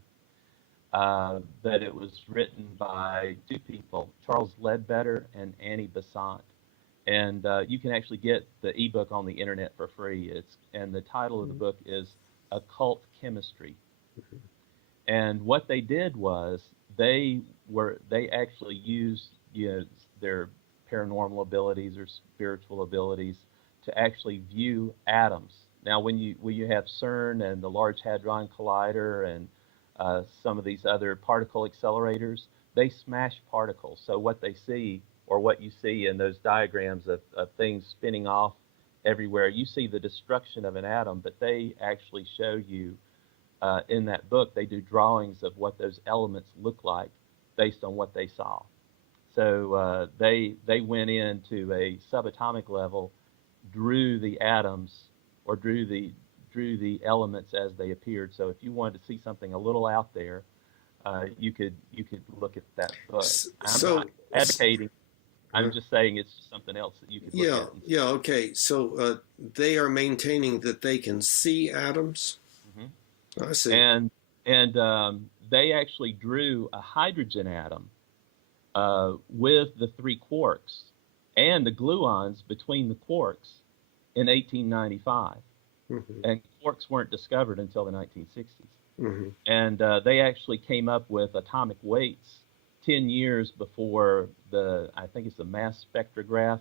But it was written by two people, Charles Ledbetter and Annie Besant. And you can actually get the ebook on the internet for free. And the title of the book is Occult Chemistry. Mm-hmm. And what they did was they actually used their paranormal abilities or spiritual abilities to actually view atoms. Now, when you have CERN and the Large Hadron Collider and some of these other particle accelerators, they smash particles. So what they see, or what you see in those diagrams of things spinning off everywhere, you see the destruction of an atom, but they actually show you in that book, they do drawings of what those elements look like based on what they saw. So they went into a subatomic level, drew the atoms or drew the elements as they appeared. So if you wanted to see something a little out there, you could look at that book. I'm not advocating. I'm just saying it's something else that you could look at. Yeah. Okay. So they are maintaining that they can see atoms. Mm-hmm. I see. And they actually drew a hydrogen atom with the three quarks and the gluons between the quarks in 1895. Mm-hmm. And quarks weren't discovered until the 1960s. Mm-hmm. And they actually came up with atomic weights 10 years before I think it's the mass spectrograph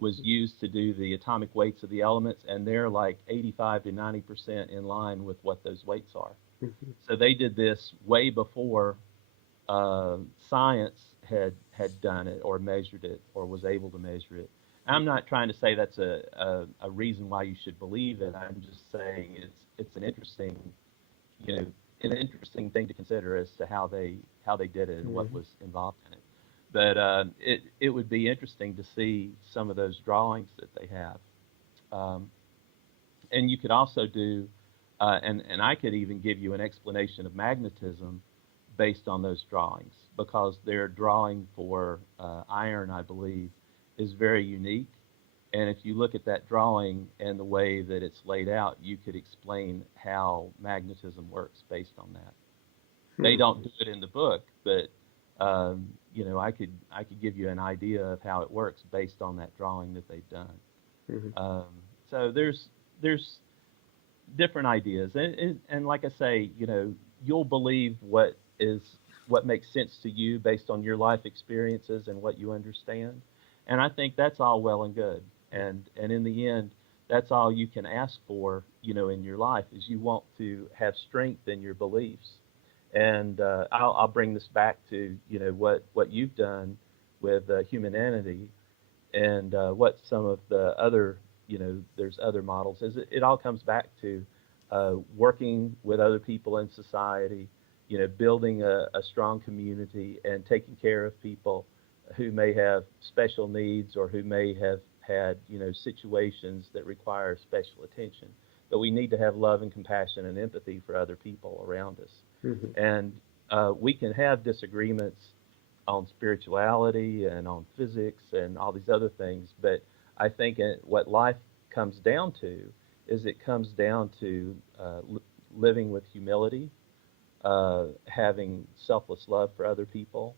was used to do the atomic weights of the elements, and they're like 85 to 90% in line with what those weights are. Mm-hmm. So they did this way before science had done it or measured it or was able to measure it. I'm not trying to say that's a reason why you should believe it. I'm just saying it's an interesting, an interesting thing to consider as to how they did it and what was involved in it. But it would be interesting to see some of those drawings that they have. And you could also do And I could even give you an explanation of magnetism based on those drawings, because their drawing for iron, I believe, is very unique. And if you look at that drawing and the way that it's laid out, you could explain how magnetism works based on that. They Hmm. don't do it in the book, but I could give you an idea of how it works based on that drawing that they've done. Hmm. Um, so there's different ideas, and like I say, you'll believe what makes sense to you based on your life experiences and what you understand, and I think that's all well and good, and in the end, that's all you can ask for, in your life, is you want to have strength in your beliefs. And I'll bring this back to what you've done with humanity, and what some of the other, there's other models, is it all comes back to working with other people in society, building a strong community and taking care of people who may have special needs or who may have had, situations that require special attention. But we need to have love and compassion and empathy for other people around us. Hmm. And we can have disagreements on spirituality and on physics and all these other things. But I think what life comes down to is it comes down to living with humility, having selfless love for other people,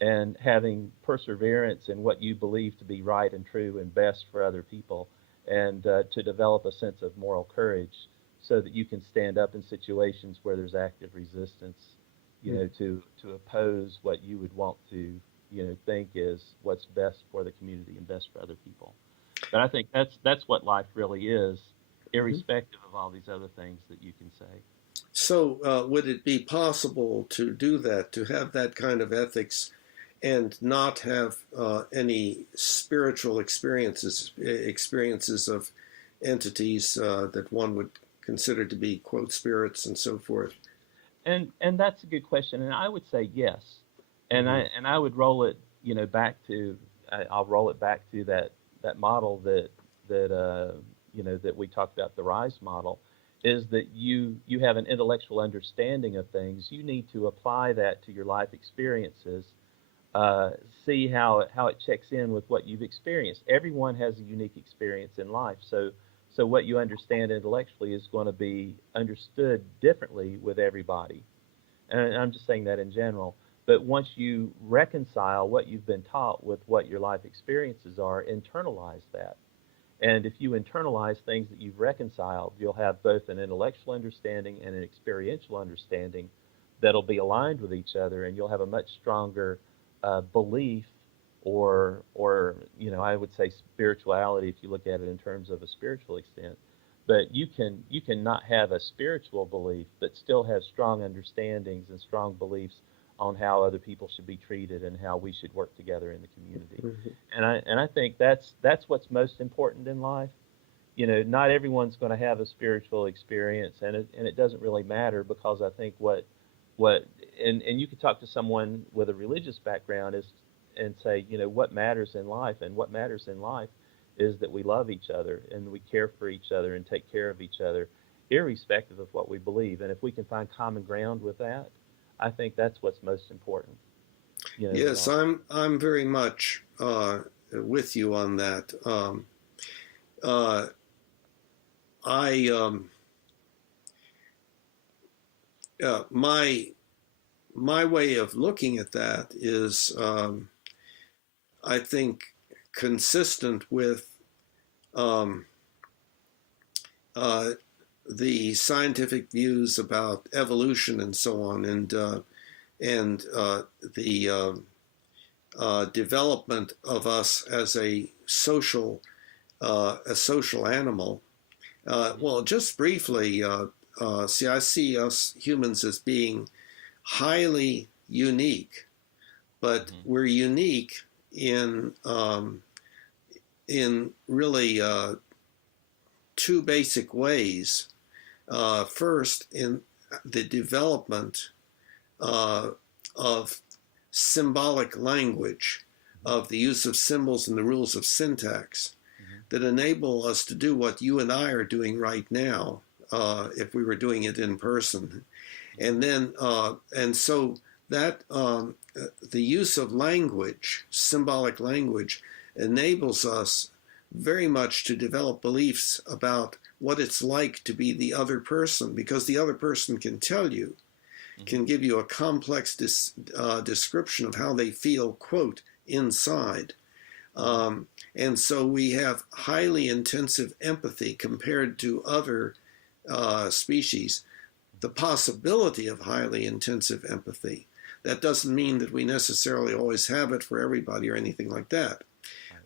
and having perseverance in what you believe to be right and true and best for other people, and to develop a sense of moral courage so that you can stand up in situations where there's active resistance, to oppose what you would want to, think is what's best for the community and best for other people. But I think that's what life really is, Hmm. irrespective of all these other things that you can say. So, would it be possible to do that, to have that kind of ethics and not have any spiritual experiences of entities that one would consider to be, quote, spirits and so forth? And that's a good question, and I would say yes. And Hmm. I would roll it, back to, I'll roll it back to that model that we talked about, the rise model, is that you have an intellectual understanding of things. You need to apply that to your life experiences, uh, see how it checks in with what you've experienced. Everyone has a unique experience in life, so what you understand intellectually is going to be understood differently with everybody. And I'm just saying that in general. But once you reconcile what you've been taught with what your life experiences are, internalize that. And if you internalize things that you've reconciled, you'll have both an intellectual understanding and an experiential understanding that'll be aligned with each other, and you'll have a much stronger belief, or I would say spirituality if you look at it in terms of a spiritual extent. But you can not have a spiritual belief, but still have strong understandings and strong beliefs on how other people should be treated and how we should work together in the community. Hmm. And I think that's what's most important in life. Not everyone's going to have a spiritual experience, and it doesn't really matter, because I think what and you could talk to someone with a religious background is and say, what matters in life, and what matters in life is that we love each other and we care for each other and take care of each other, irrespective of what we believe. And if we can find common ground with that, I think that's what's most important. With Yes, all. I'm very much with you on that. Uh, I my way of looking at that is, I think, consistent with um, uh, the scientific views about evolution and so on, and the development of us as a social animal. Mm-hmm. Well, just briefly, see, I see us humans as being highly unique, but Mm-hmm. we're unique in really two basic ways. First, in the development uh, of symbolic language, of the use of symbols and the rules of syntax Mm-hmm. that enable us to do what you and I are doing right now, if we were doing it in person. And then, and so that the use of language, symbolic language, enables us very much to develop beliefs about what it's like to be the other person, because the other person can tell you, can give you a complex description of how they feel, quote, inside. And so we have highly intensive empathy compared to other species. The possibility of highly intensive empathy. That doesn't mean that we necessarily always have it for everybody or anything like that.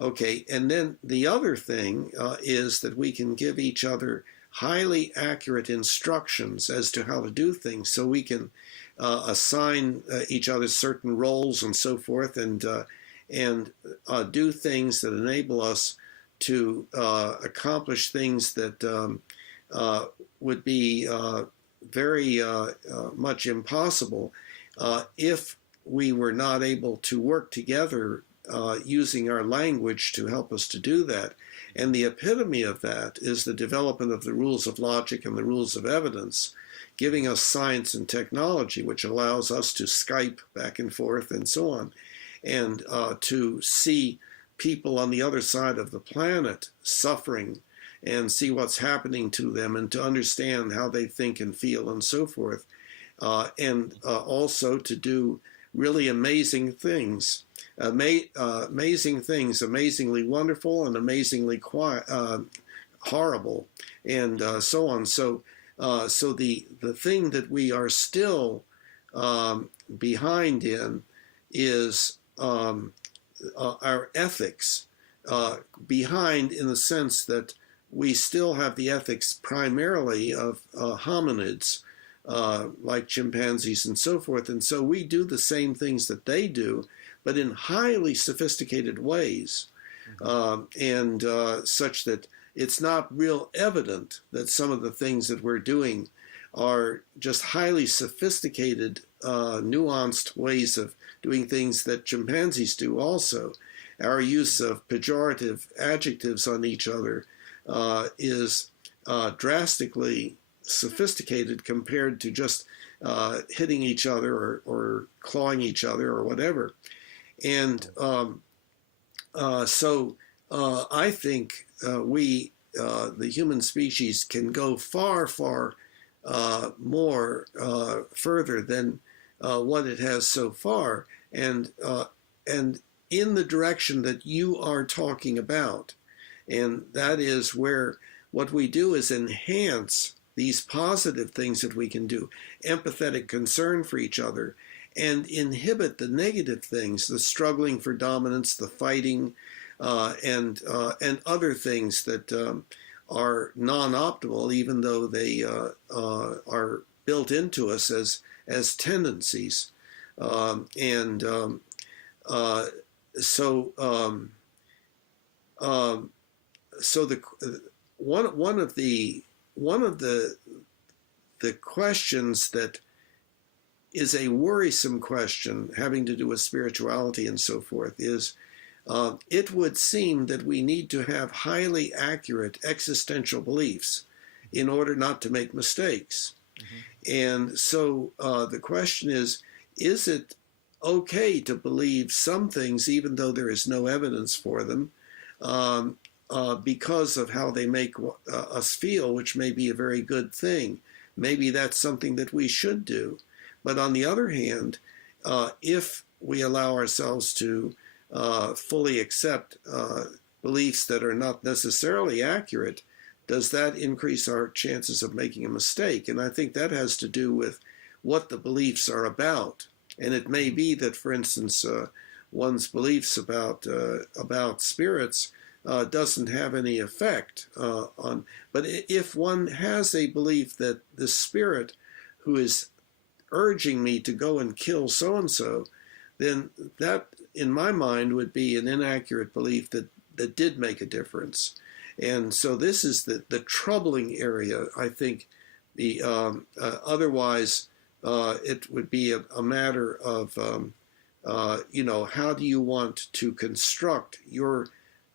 Okay, and then the other thing is that we can give each other highly accurate instructions as to how to do things, so we can assign each other certain roles and so forth, and do things that enable us to accomplish things that would be very much impossible if we were not able to work together using our language to help us to do that. And the epitome of that is the development of the rules of logic and the rules of evidence, giving us science and technology, which allows us to Skype back and forth and so on, and to see people on the other side of the planet suffering and see what's happening to them, and to understand how they think and feel and so forth, and also to do really amazing things, amazingly wonderful and amazingly horrible, and so on. So the thing that we are still behind in is our ethics, behind in the sense that we still have the ethics primarily of hominids, like chimpanzees and so forth. And so we do the same things that they do, but in highly sophisticated ways, and such that it's not real evident that some of the things that we're doing are just highly sophisticated, nuanced ways of doing things that chimpanzees do also. Our use of pejorative adjectives on each other is drastically sophisticated compared to just hitting each other or clawing each other or whatever. And so I think we, the human species, can go far, far more further than what it has so far, and in the direction that you are talking about. And that is where what we do is enhance these positive things that we can do, empathetic concern for each other, and inhibit the negative things, the struggling for dominance, the fighting, and other things that are non-optimal, even though they are built into us as tendencies. So the one of the questions that is a worrisome question having to do with spirituality and so forth is, it would seem that we need to have highly accurate existential beliefs in order not to make mistakes. Mm-hmm. And so the question is it okay to believe some things even though there is no evidence for them, because of how they make us feel, which may be a very good thing. Maybe that's something that we should do. But on the other hand, if we allow ourselves to fully accept beliefs that are not necessarily accurate, does that increase our chances of making a mistake? And I think that has to do with what the beliefs are about. And it may be that, for instance, one's beliefs about spirits doesn't have any effect on. But if one has a belief that the spirit who is urging me to go and kill so-and-so, then that, in my mind, would be an inaccurate belief that did make a difference. And so this is the troubling area, I think. Otherwise, it would be a matter of, how do you want to construct your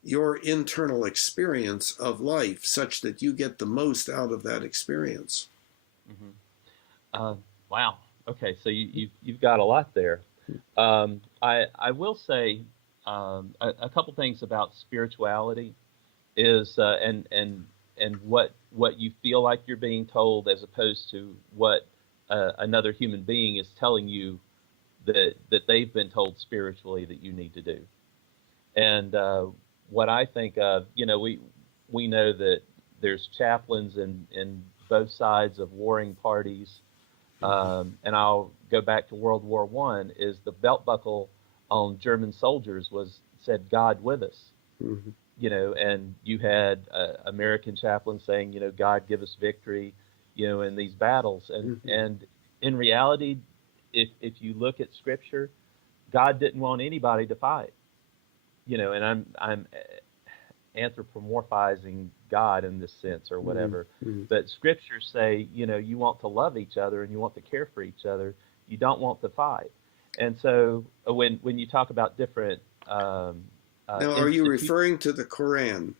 your internal experience of life such that you get the most out of that experience. Hmm. Wow. Okay, so you've got a lot there. I will say a couple things about spirituality is and what you feel like you're being told as opposed to what another human being is telling you that they've been told spiritually that you need to do. And what I think of, we know that there's chaplains in both sides of warring parties. Mm-hmm. And I'll go back to World War One. Is the belt buckle on German soldiers was said "God with us," Mm-hmm. and you had American chaplains saying, God give us victory, in these battles. And Mm-hmm. and in reality, if you look at Scripture, God didn't want anybody to fight, and I'm anthropomorphizing God in this sense or whatever. Mm-hmm. But scriptures say, you want to love each other and you want to care for each other. You don't want to fight. And so when you talk about different Now, are you institutions, referring to the Quran?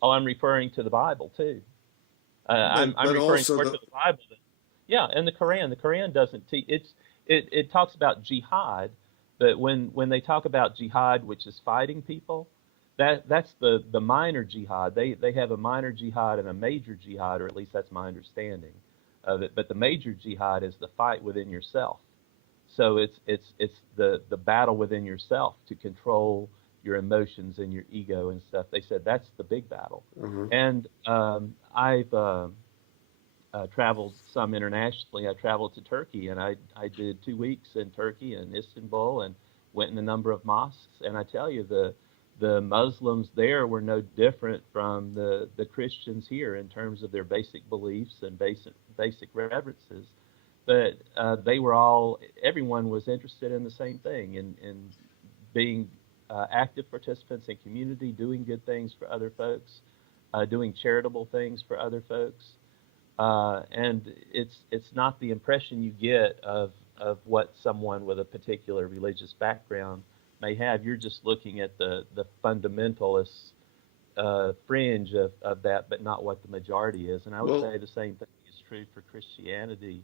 oh, I'm referring to the Bible too. I'm But referring also more to the the Bible. Yeah, and the Quran. The Quran doesn't teach. It talks about jihad, but when they talk about jihad, which is fighting people, that's the minor jihad. They have a minor jihad and a major jihad, or at least that's my understanding of it. But the major jihad is the fight within yourself. So it's the battle within yourself to control your emotions and your ego and stuff. They said that's the big battle. uh-huh. And I've traveled some internationally. I traveled to Turkey, and I did 2 weeks in Turkey and Istanbul, and went in a number of mosques. And I tell you, the Muslims there were no different from the Christians here in terms of their basic beliefs and basic reverences. But they were everyone was interested in the same thing, in being active participants in community, doing good things for other folks, doing charitable things for other folks. And it's not the impression you get of what someone with a particular religious background may have. You're just looking at the fundamentalist fringe of that, but not what the majority is. And I would Well, say the same thing is true for Christianity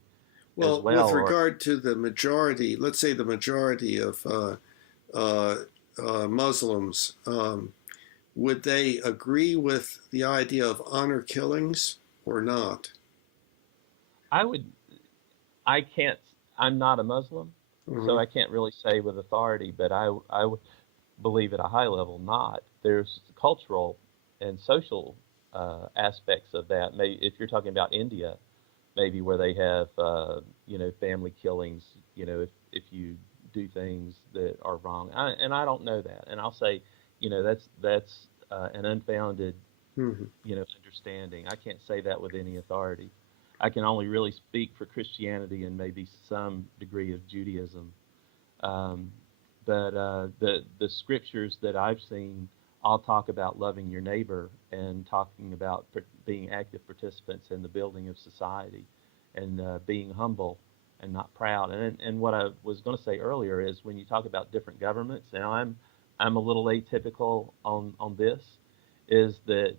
as well, well. with Or regard to the majority, let's say the majority of uh, Muslims, would they agree with the idea of honor killings or not? I would, I can't, I'm not a Muslim, so Uh-huh. I can't really say with authority, but I would believe at a high level not. There's cultural and social aspects of that. Maybe if you're talking about India, maybe where they have family killings, if you do things that are wrong. And I don't know that. And I'll say, that's an unfounded Mm-hmm. understanding. I can't say that with any authority. I can only really speak for Christianity and maybe some degree of Judaism. Um, but the scriptures that I've seen all talk about loving your neighbor and talking about being active participants in the building of society and being humble and not proud. And what I was going to say earlier is when you talk about different governments, now I'm a little atypical on this, is that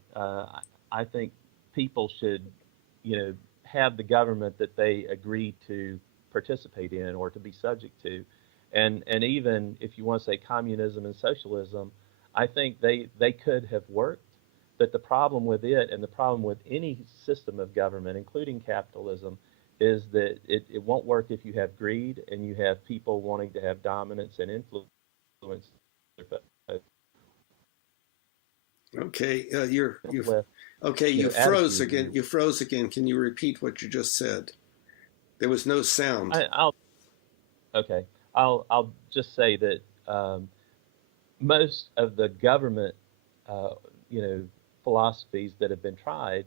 I think people should have the government that they agree to participate in or to be subject to. And even if you want to say communism and socialism, I think they could have worked. But the problem with it and the problem with any system of government, including capitalism, is that it won't work if you have greed and you have people wanting to have dominance and influence. Okay, you Left, okay. You froze attitude. again. And You froze again. Can you repeat what you just said? There was no sound. I'll okay. I'll just say that most of the government, uh, you know, philosophies that have been tried,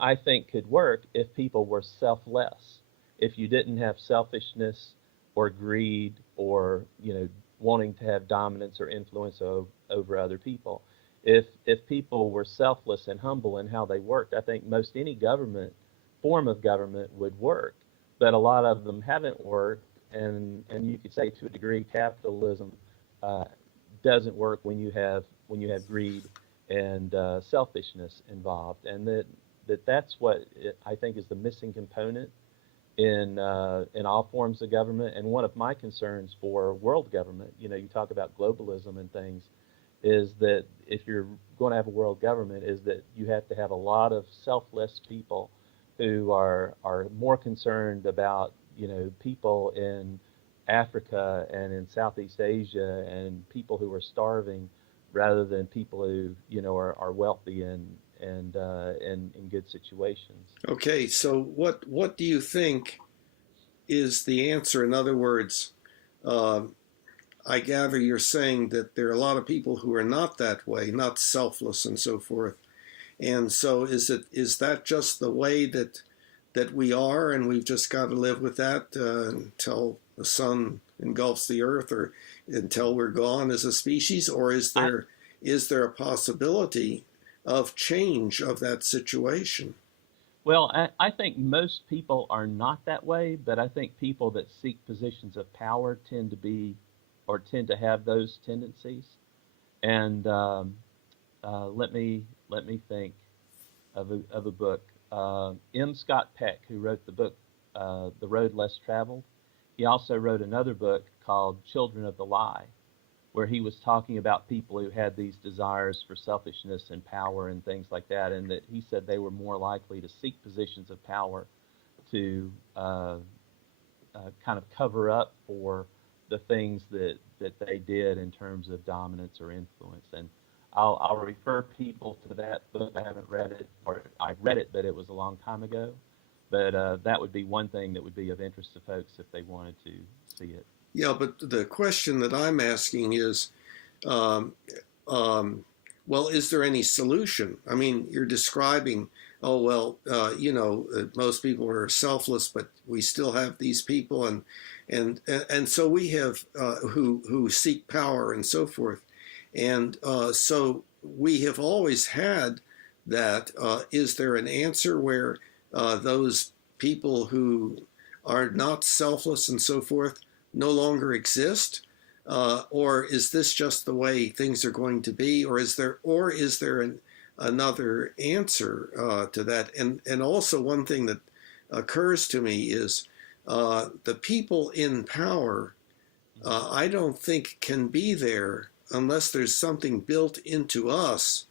I think could work if people were selfless. If you didn't have selfishness or greed or, wanting to have dominance or influence over other people. If people were selfless and humble in how they worked, I think most any form of government would work. But a lot of them haven't worked, and you could say to a degree capitalism uh, doesn't work when you have greed and selfishness involved, and that's what I think is the missing component in all forms of government. And one of my concerns for world government, you talk about globalism and things, is that if you're going to have a world government, is that you have to have a lot of selfless people who are more concerned about people in Africa and in Southeast Asia and people who are starving, rather than people who are wealthy and in good situations. Okay, so what do you think is the answer? In other words, uh, I gather you're saying that there are a lot of people who are not that way, not selfless and so forth. And so is that just the way that we are, and we've just got to live with that until the sun engulfs the earth, or until we're gone as a species? Or is I, there a possibility of change of that situation? well, I think most people are not that way, but I think people that seek positions of power tend to be, or tend to have those tendencies. And let me think of a book. M. Scott Peck, who wrote the book The Road Less Traveled, he also wrote another book called Children of the Lie, where he was talking about people who had these desires for selfishness and power and things like that, and that he said they were more likely to seek positions of power to kind of cover up for the things that they did in terms of dominance or influence. And I'll refer people to that book. I haven't read it, or I read it, but it was a long time ago. But that would be one thing that would be of interest to folks if they wanted to see it. Yeah, but the question that I'm asking is, um, well, is there any solution? I mean, you're describing, oh, well, most people are selfless, but we still have these people, and so we have who seek power and so forth, and so we have always had that. Is there an answer where those people who are not selfless and so forth no longer exist? Or is this just the way things are going to be? Or is there another answer to that? And also, one thing that occurs to me is the people in power, I don't think can be there unless there's something built into us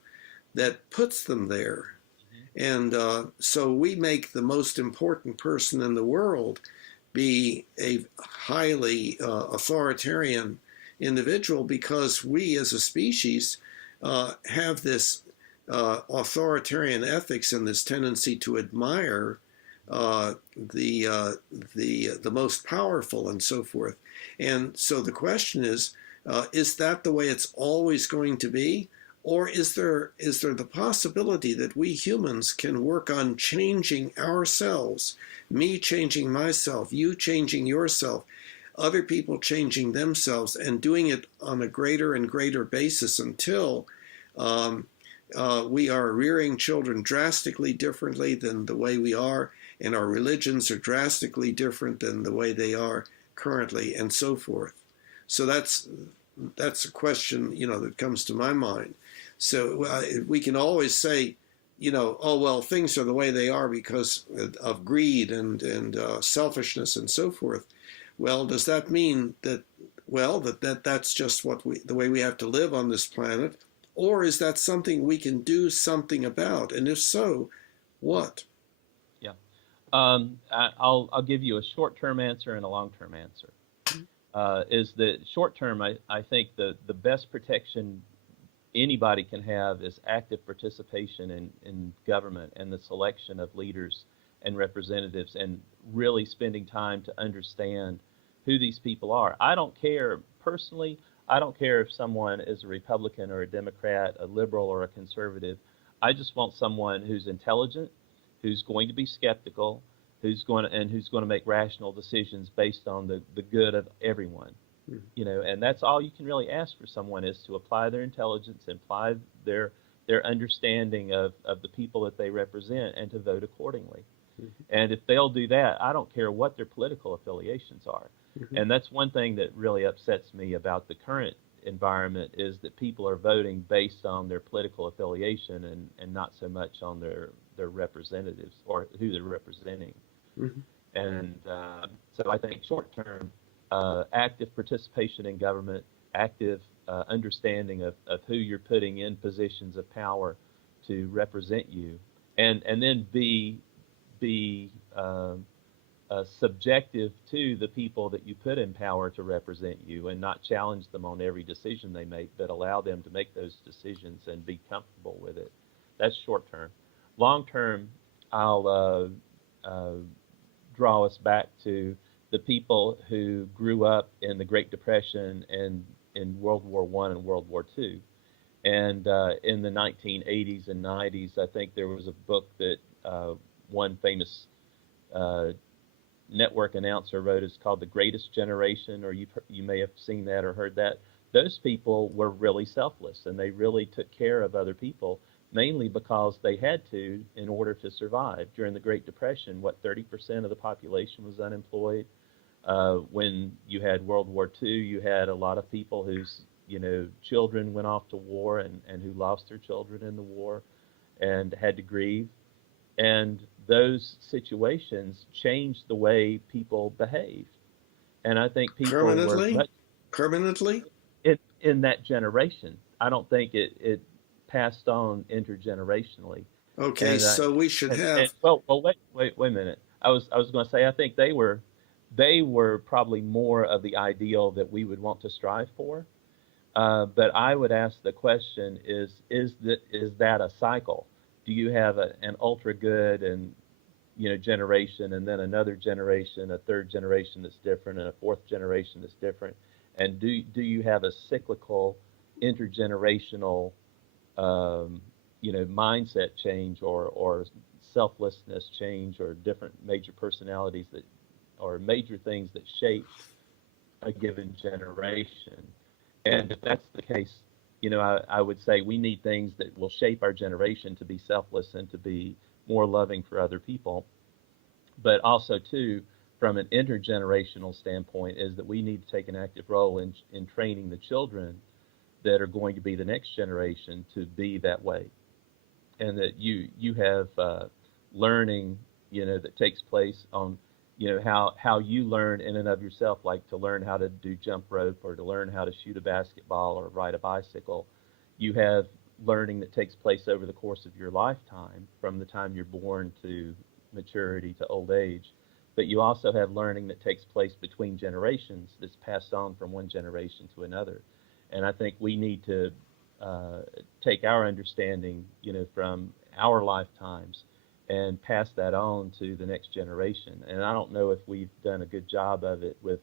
that puts them there. And so we make the most important person in the world be a highly authoritarian individual, because we as a species have this authoritarian ethics and this tendency to admire the most powerful and so forth. And so the question is that the way it's always going to be? Or is there the possibility that we humans can work on changing ourselves, me changing myself, you changing yourself, other people changing themselves, and doing it on a greater and greater basis until we are rearing children drastically differently than the way we are, and our religions are drastically different than the way they are currently, and so forth. So that's a question, that comes to my mind. So we can always say, oh, well, things are the way they are because of greed and selfishness and so forth. Well, does that mean that, well, that's just the way we have to live on this planet? Or is that something we can do something about? And if so, what? Yeah. I'll give you a short-term answer and a long-term answer. Is that short-term, I think the best protection anybody can have is active participation in government and the selection of leaders and representatives, and really spending time to understand who these people are. I don't care if someone is a Republican or a Democrat, a liberal or a conservative. I just want someone who's intelligent, who's going to be skeptical, who's going to make rational decisions based on the good of everyone. And that's all you can really ask for someone, is to apply their intelligence, apply their understanding of the people that they represent, and to vote accordingly. And if they'll do that, I don't care what their political affiliations are. And that's one thing that really upsets me about the current environment is that people are voting based on their political affiliation and not so much on their representatives or who they're representing. Mm-hmm. And so I think short term, active participation in government, active understanding of who you're putting in positions of power to represent you, and then be subjective to the people that you put in power to represent you, and not challenge them on every decision they make, but allow them to make those decisions and be comfortable with it. That's short term. Long term, I'll draw us back to the people who grew up in the Great Depression and in World War I and World War II. And in the 1980s and 90s, I think there was a book that one famous network announcer wrote. It's called The Greatest Generation, or you may have seen that or heard that. Those people were really selfless, and they really took care of other people, mainly because they had to in order to survive. During the Great Depression, 30% of the population was unemployed. When you had World War II, you had a lot of people whose children went off to war and who lost their children in the war and had to grieve. And those situations changed the way people behaved. And I think people were much Permanently? in that generation. I don't think it passed on intergenerationally. Okay, And so we should have. well, wait a minute. I was going to say, I think they were probably more of the ideal that we would want to strive for. But I would ask the question: is that a cycle? Do you have an ultra good and generation, and then another generation, a third generation that's different, and a fourth generation that's different? And do you have a cyclical, intergenerational, mindset change or selflessness change, or different major personalities or major things that shape a given generation? And if that's the case, I would say we need things that will shape our generation to be selfless and to be more loving for other people. But also, too, from an intergenerational standpoint, is that we need to take an active role in training the children that are going to be the next generation to be that way. And that you have learning, that takes place on how you learn in and of yourself, like to learn how to do jump rope, or to learn how to shoot a basketball or ride a bicycle. You have learning that takes place over the course of your lifetime, from the time you're born to maturity to old age. But you also have learning that takes place between generations, that's passed on from one generation to another. And I think we need to take our understanding, from our lifetimes, and pass that on to the next generation. And I don't know if we've done a good job of it with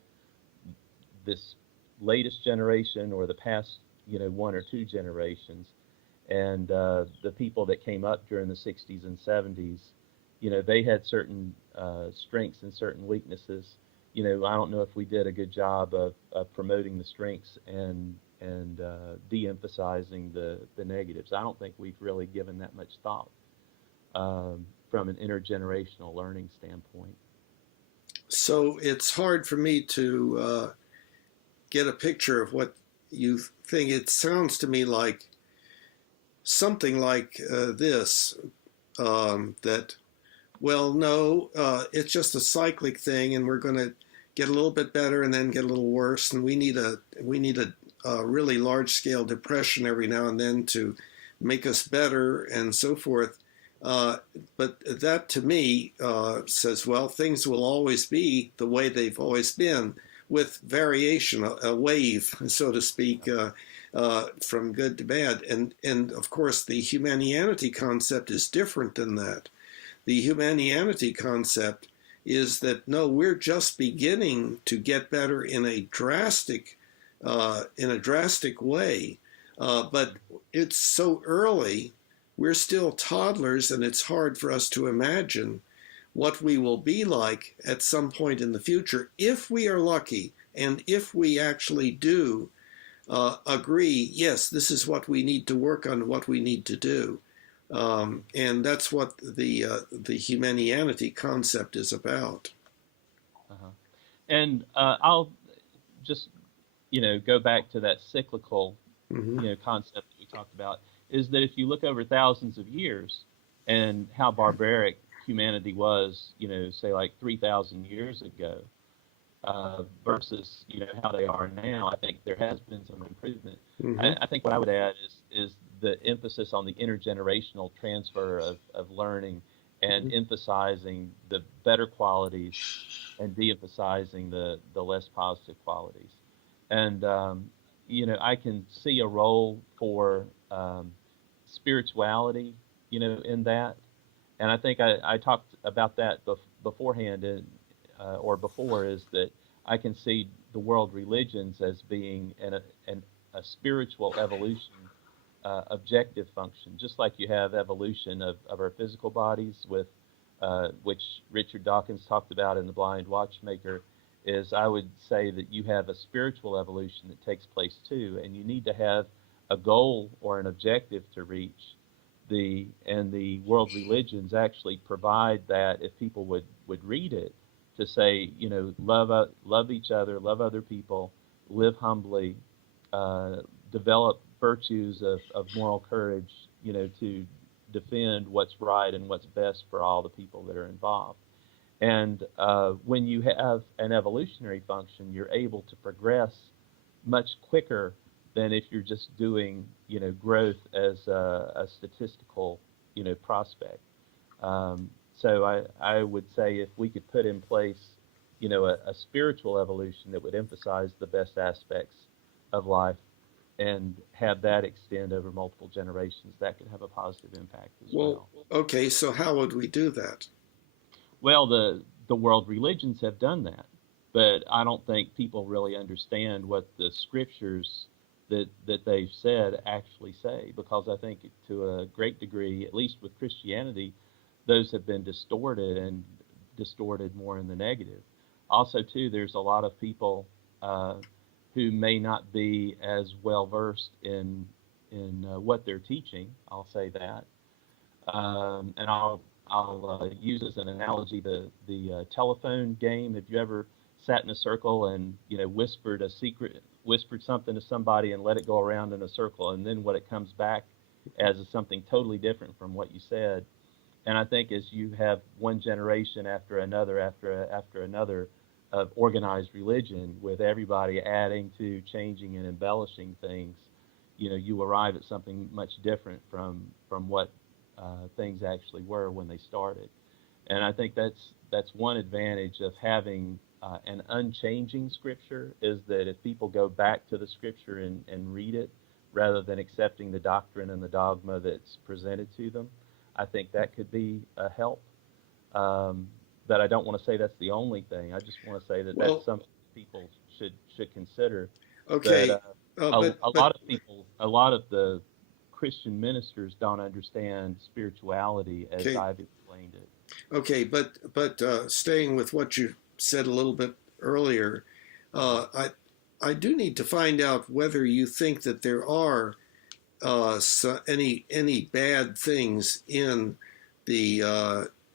this latest generation or the past, one or two generations. And the people that came up during the 60s and 70s, they had certain strengths and certain weaknesses. I don't know if we did a good job of promoting the strengths and de-emphasizing the negatives. I don't think we've really given that much thought from an intergenerational learning standpoint. So it's hard for me to get a picture of what you think. It sounds to me like something like this, that, well, no, it's just a cyclic thing, and we're going to get a little bit better and then get a little worse, and we need a really large-scale depression every now and then to make us better, and so forth. But that, to me, says, well, things will always be the way they've always been, with variation, a wave, so to speak, from good to bad. And of course, the Humanianity concept is different than that. The Humanianity concept is that, no, we're just beginning to get better in a drastic way, but it's so early. We're still toddlers, and it's hard for us to imagine what we will be like at some point in the future, if we are lucky, and if we actually do agree, yes, this is what we need to work on, what we need to do. And that's what the Humanianity concept is about. And I'll just go back to that cyclical, Hmm. concept that we talked about, is that if you look over thousands of years and how barbaric humanity was, say like 3,000 years ago, versus how they are now, I think there has been some improvement. Hmm. I think what I would add is the emphasis on the intergenerational transfer of learning, and Hmm. emphasizing the better qualities and de-emphasizing the less positive qualities. And I can see a role for spirituality, in that. And I think I talked about that beforehand, or before, is that I can see the world religions as being a spiritual evolution, objective function, just like you have evolution of our physical bodies, with which Richard Dawkins talked about in The Blind Watchmaker. Is, I would say that you have a spiritual evolution that takes place too, and you need to have a goal or an objective to reach. The world religions actually provide that, if people would read it, to say, love each other, love other people, live humbly, develop virtues of moral courage, to defend what's right and what's best for all the people that are involved. And when you have an evolutionary function, you're able to progress much quicker than if you're just doing, growth as a statistical, prospect. So I would say, if we could put in place, a spiritual evolution that would emphasize the best aspects of life, and have that extend over multiple generations, that could have a positive impact as Well, well. okay, so how would we do that? Well, the world religions have done that, but I don't think people really understand what the scriptures that they've said actually say, because I think to a great degree, at least with Christianity, those have been distorted, and distorted more in the negative. Also, too, there's a lot of people who may not be as well versed in what they're teaching. I'll say that, and I'll use as an analogy the telephone game. Have you ever sat in a circle and whispered something to somebody and let it go around in a circle, and then what it comes back as is something totally different from what you said? And I think as you have one generation after another after another of organized religion, with everybody adding to, changing, and embellishing things, you arrive at something much different from what things actually were when they started. And I think that's one advantage of having an unchanging scripture, is that if people go back to the scripture and read it, rather than accepting the doctrine and the dogma that's presented to them, I think that could be a help. Um, but I don't want to say that's the only thing. I just want to say that that's Well, something people should consider. But okay, a lot of people, a lot of the Christian ministers don't understand spirituality as okay, I've explained it. okay, but staying with what you said a little bit earlier, Uh-huh. I do need to find out whether you think that there are any bad things in the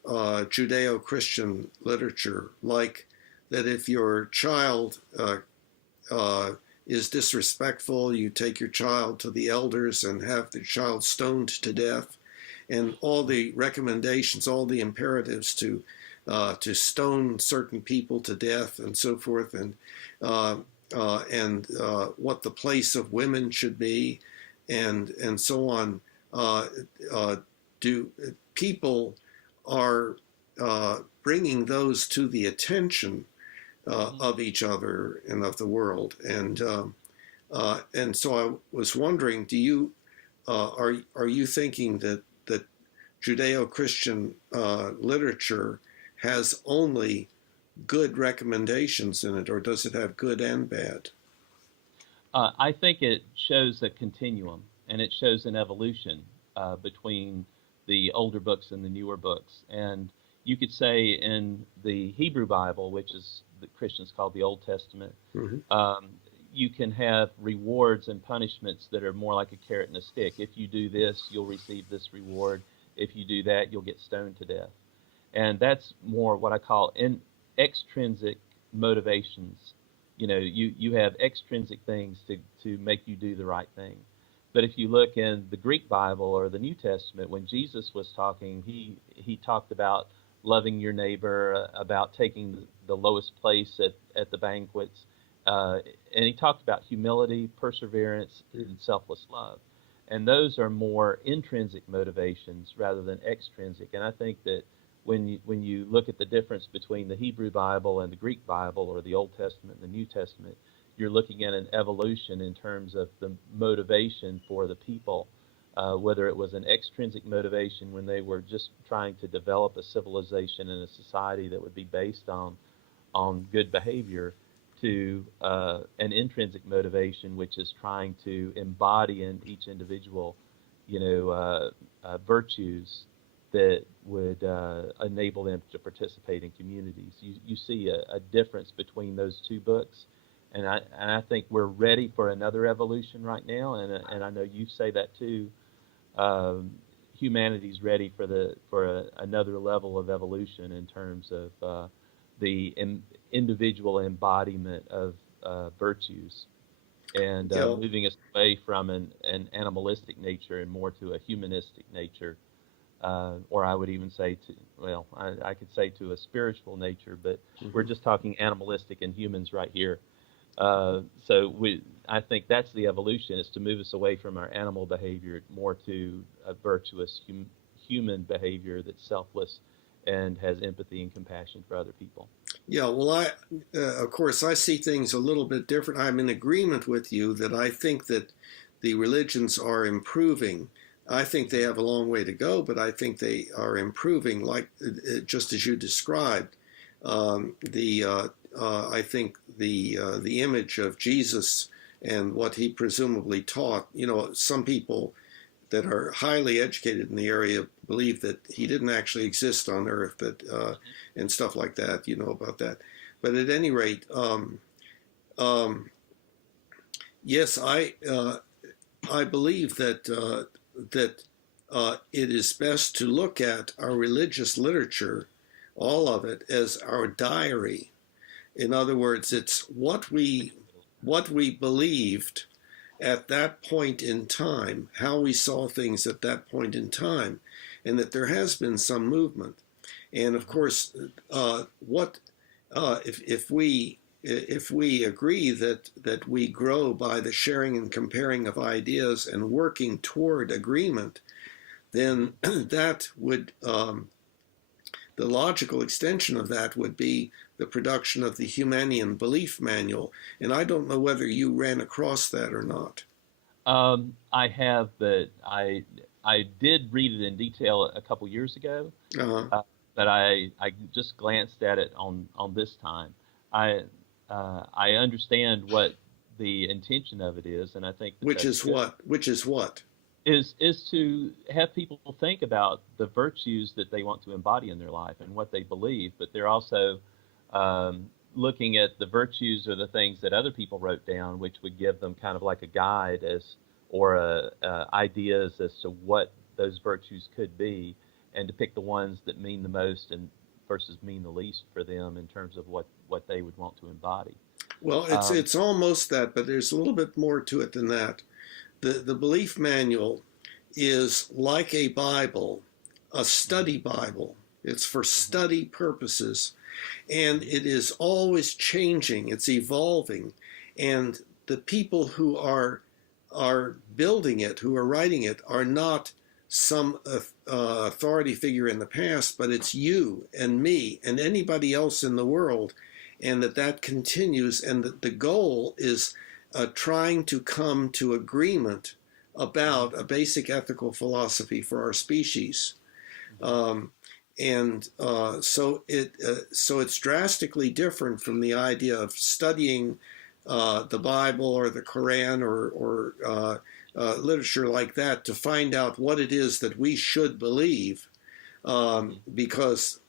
Judeo-Christian literature, like that if your child uh, is disrespectful, you take your child to the elders and have the child stoned to death, and all the recommendations, all the imperatives to stone certain people to death and so forth, uh, what the place of women should be, and so on. Uh, uh, do people are bringing those to the attention Hmm. of each other and of the world, and so I was wondering, do you are you thinking that Judeo-Christian literature has only good recommendations in it, or does it have good and bad? I think it shows a continuum, and it shows an evolution between the older books and the newer books. And you could say in the Hebrew Bible, which is the Christians call the Old Testament, Mm-hmm. um, you can have rewards and punishments that are more like a carrot and a stick. If you do this, you'll receive this reward. If you do that, you'll get stoned to death. And that's more what I call extrinsic motivations, you have extrinsic things to make you do the right thing. But if you look in the Greek Bible or the New Testament, when Jesus was talking, he talked about loving your neighbor, about taking the lowest place at the banquets, and he talked about humility, perseverance, and selfless love. And those are more intrinsic motivations rather than extrinsic. And I think that when you look at the difference between the Hebrew Bible and the Greek Bible, or the Old Testament and the New Testament, you're looking at an evolution in terms of the motivation for the people, whether it was an extrinsic motivation when they were just trying to develop a civilization and a society that would be based on good behavior, to an intrinsic motivation, which is trying to embody in each individual, virtues that would enable them to participate in communities. You see a difference between those two books, and I think we're ready for another evolution right now, and I know you say that too. Humanity's ready for another level of evolution in terms of the individual embodiment of virtues, and moving us away from an animalistic nature and more to a humanistic nature, or I would even say I could say to a spiritual nature, but we're just talking animalistic and humans right here. I think that's the evolution, is to move us away from our animal behavior more to a virtuous human behavior that's selfless and has empathy and compassion for other people. Yeah, well, of course, I see things a little bit different. I'm in agreement with you that I think that the religions are improving. I think they have a long way to go, but I think they are improving, like just as you described. I think the image of Jesus and what he presumably taught. Some people that are highly educated in the area believe that he didn't actually exist on Earth, and stuff like that. You know about that. But at any rate, yes, I believe that it is best to look at our religious literature, all of it, as our diary. In other words, it's what we believed at that point in time, how we saw things at that point in time, and that there has been some movement. And of course, if we agree that we grow by the sharing and comparing of ideas and working toward agreement, then that would the logical extension of that would be the production of the Humanian Belief Manual. And I don't know whether you ran across that or not. I have, but I did read it in detail a couple years ago, but I just glanced at it on this time. I understand what the intention of it is, and I think which is what is to have people think about the virtues that they want to embody in their life and what they believe, but they're also looking at the virtues or the things that other people wrote down, which would give them kind of like a guide or ideas as to what those virtues could be, and to pick the ones that mean the most and versus mean the least for them in terms of what they would want to embody. Well, it's almost that, but there's a little bit more to it than that. The belief manual is like a Bible, a study Bible. It's for study purposes, and it is always changing. It's evolving, and the people who are building it, who are writing it, are not some authority figure in the past, but it's you and me and anybody else in the world, and that continues, and that the goal is trying to come to agreement about a basic ethical philosophy for our species. So it's drastically different from the idea of studying the Bible or the Quran or literature like that to find out what it is that we should believe, because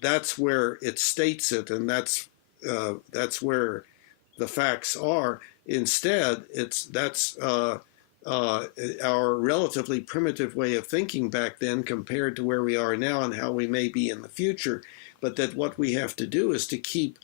that's where it states it, and that's where the facts are. Instead, that's our relatively primitive way of thinking back then compared to where we are now and how we may be in the future. But that what we have to do is to keep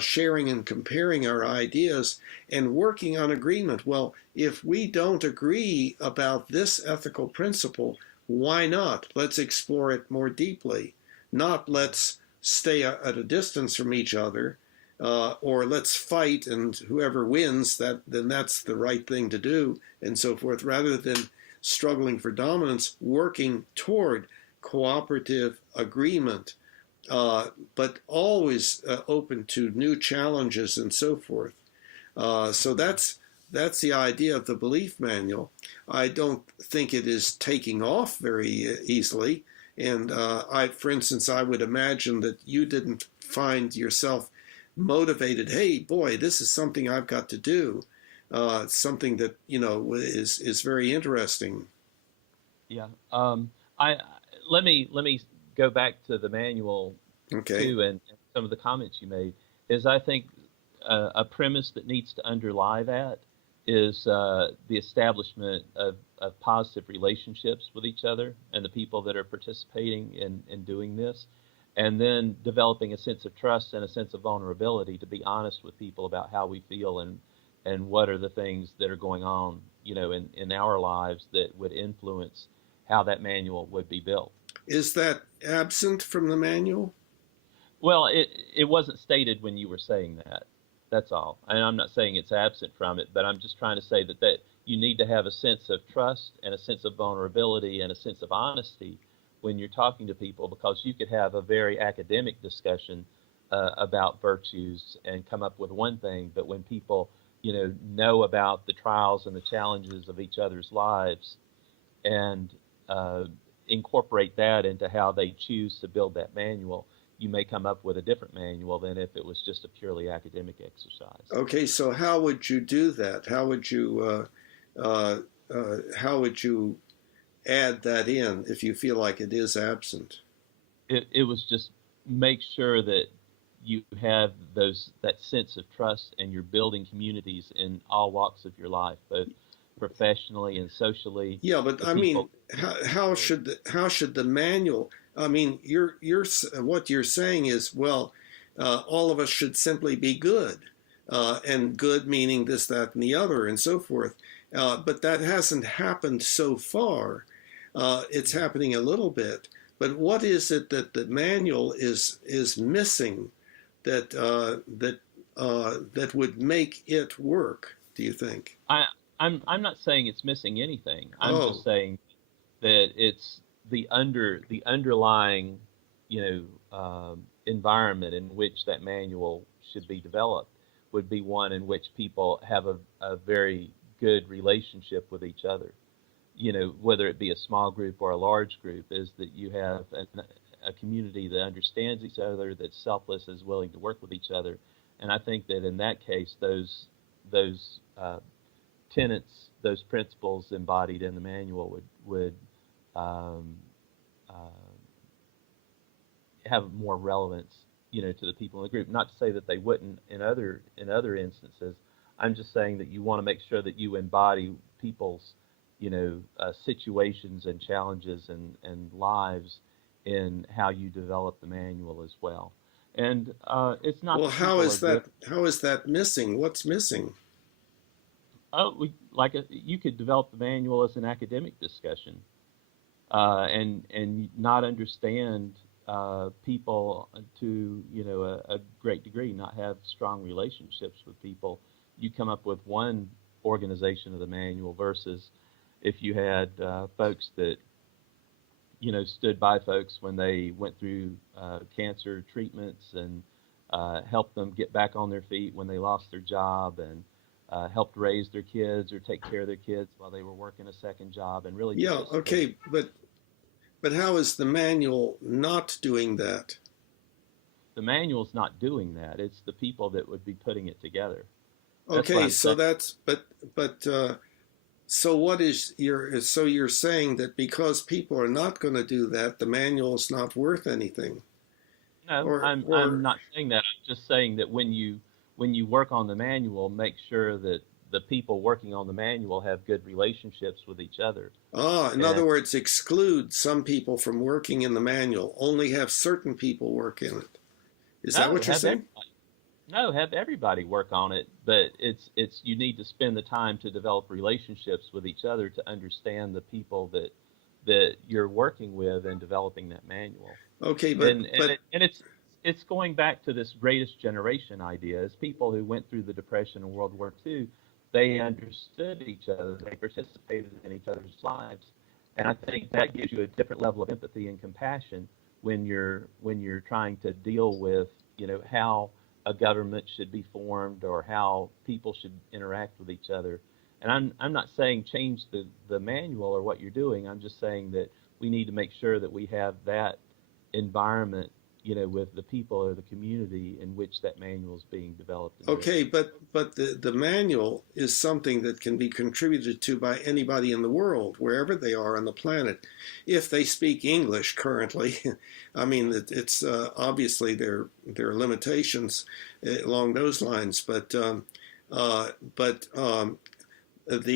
sharing and comparing our ideas and working on agreement. Well, if we don't agree about this ethical principle, why not? Let's explore it more deeply. Not let's stay at a distance from each other, or let's fight and whoever wins, then that's the right thing to do, and so forth, rather than struggling for dominance, working toward cooperative agreement, but always open to new challenges and so forth. So that's the idea of the belief manual. I don't think it is taking off very easily. And for instance, I would imagine that you didn't find yourself motivated. Hey, boy, this is something I've got to do. Something that is very interesting. Yeah. I let me go back to the manual Okay. too, and some of the comments you made. Is I think a premise that needs to underlie that is the establishment of positive relationships with each other and the people that are participating in doing this, and then developing a sense of trust and a sense of vulnerability to be honest with people about how we feel and what are the things that are going on, in our lives that would influence how that manual would be built. Is that absent from the manual? Well, it wasn't stated when you were saying that. That's all. And I'm not saying it's absent from it, but I'm just trying to say that you need to have a sense of trust and a sense of vulnerability and a sense of honesty when you're talking to people, because you could have a very academic discussion about virtues and come up with one thing, but when people, know about the trials and the challenges of each other's lives and incorporate that into how they choose to build that manual, you may come up with a different manual than if it was just a purely academic exercise. Okay, so how would you do that? How would you add that in if you feel like it is absent? It was just make sure that you have that sense of trust, and you're building communities in all walks of your life, both professionally and socially. Yeah, but I mean, how should the manual? I mean, what you're saying is, well, all of us should simply be good, and good meaning this, that, and the other, and so forth. But that hasn't happened so far. It's happening a little bit. But what is it that the manual is missing that would make it work? Do you think? I'm not saying it's missing anything. I'm just saying that it's the underlying, environment in which that manual should be developed would be one in which people have a very good relationship with each other. Whether it be a small group or a large group, is that you have a community that understands each other, that's selfless, is willing to work with each other. And I think that in that case, those tenets, those principles embodied in the manual would have more relevance, to the people in the group. Not to say that they wouldn't in other instances. I'm just saying that you want to make sure that you embody people's, situations and challenges and lives in how you develop the manual as well. And it's not. Well, how is that missing? What's missing? You could develop the manual as an academic discussion, and not understand people to a great degree, not have strong relationships with people. You come up with one organization of the manual versus if you had folks that stood by folks when they went through cancer treatments and helped them get back on their feet when they lost their job, and helped raise their kids or take care of their kids while they were working a second job, and really. Yeah. Okay. But how is the manual not doing that? The manual's not doing that. It's the people that would be putting it together. Okay. So so what is you're saying that because people are not going to do that, the manual's not worth anything? No, I'm not saying that. I'm just saying that when you work on the manual, make sure that the people working on the manual have good relationships with each other. In other words, exclude some people from working in the manual. Only have certain people work in it. Is that what you're saying? No, have everybody work on it, but it's you need to spend the time to develop relationships with each other to understand the people that you're working with and developing that manual. Okay, And it's going back to this greatest generation idea. As people who went through the Depression and World War II, they understood each other, they participated in each other's lives, and I think that gives you a different level of empathy and compassion when you're trying to deal with, how a government should be formed or how people should interact with each other. And I'm not saying change the manual or what you're doing. I'm just saying that we need to make sure that we have that environment, with the people or the community in which that manual is being developed and okay, written. but the manual is something that can be contributed to by anybody in the world, wherever they are on the planet, if they speak English currently. I mean, it's obviously there are limitations along those lines, but the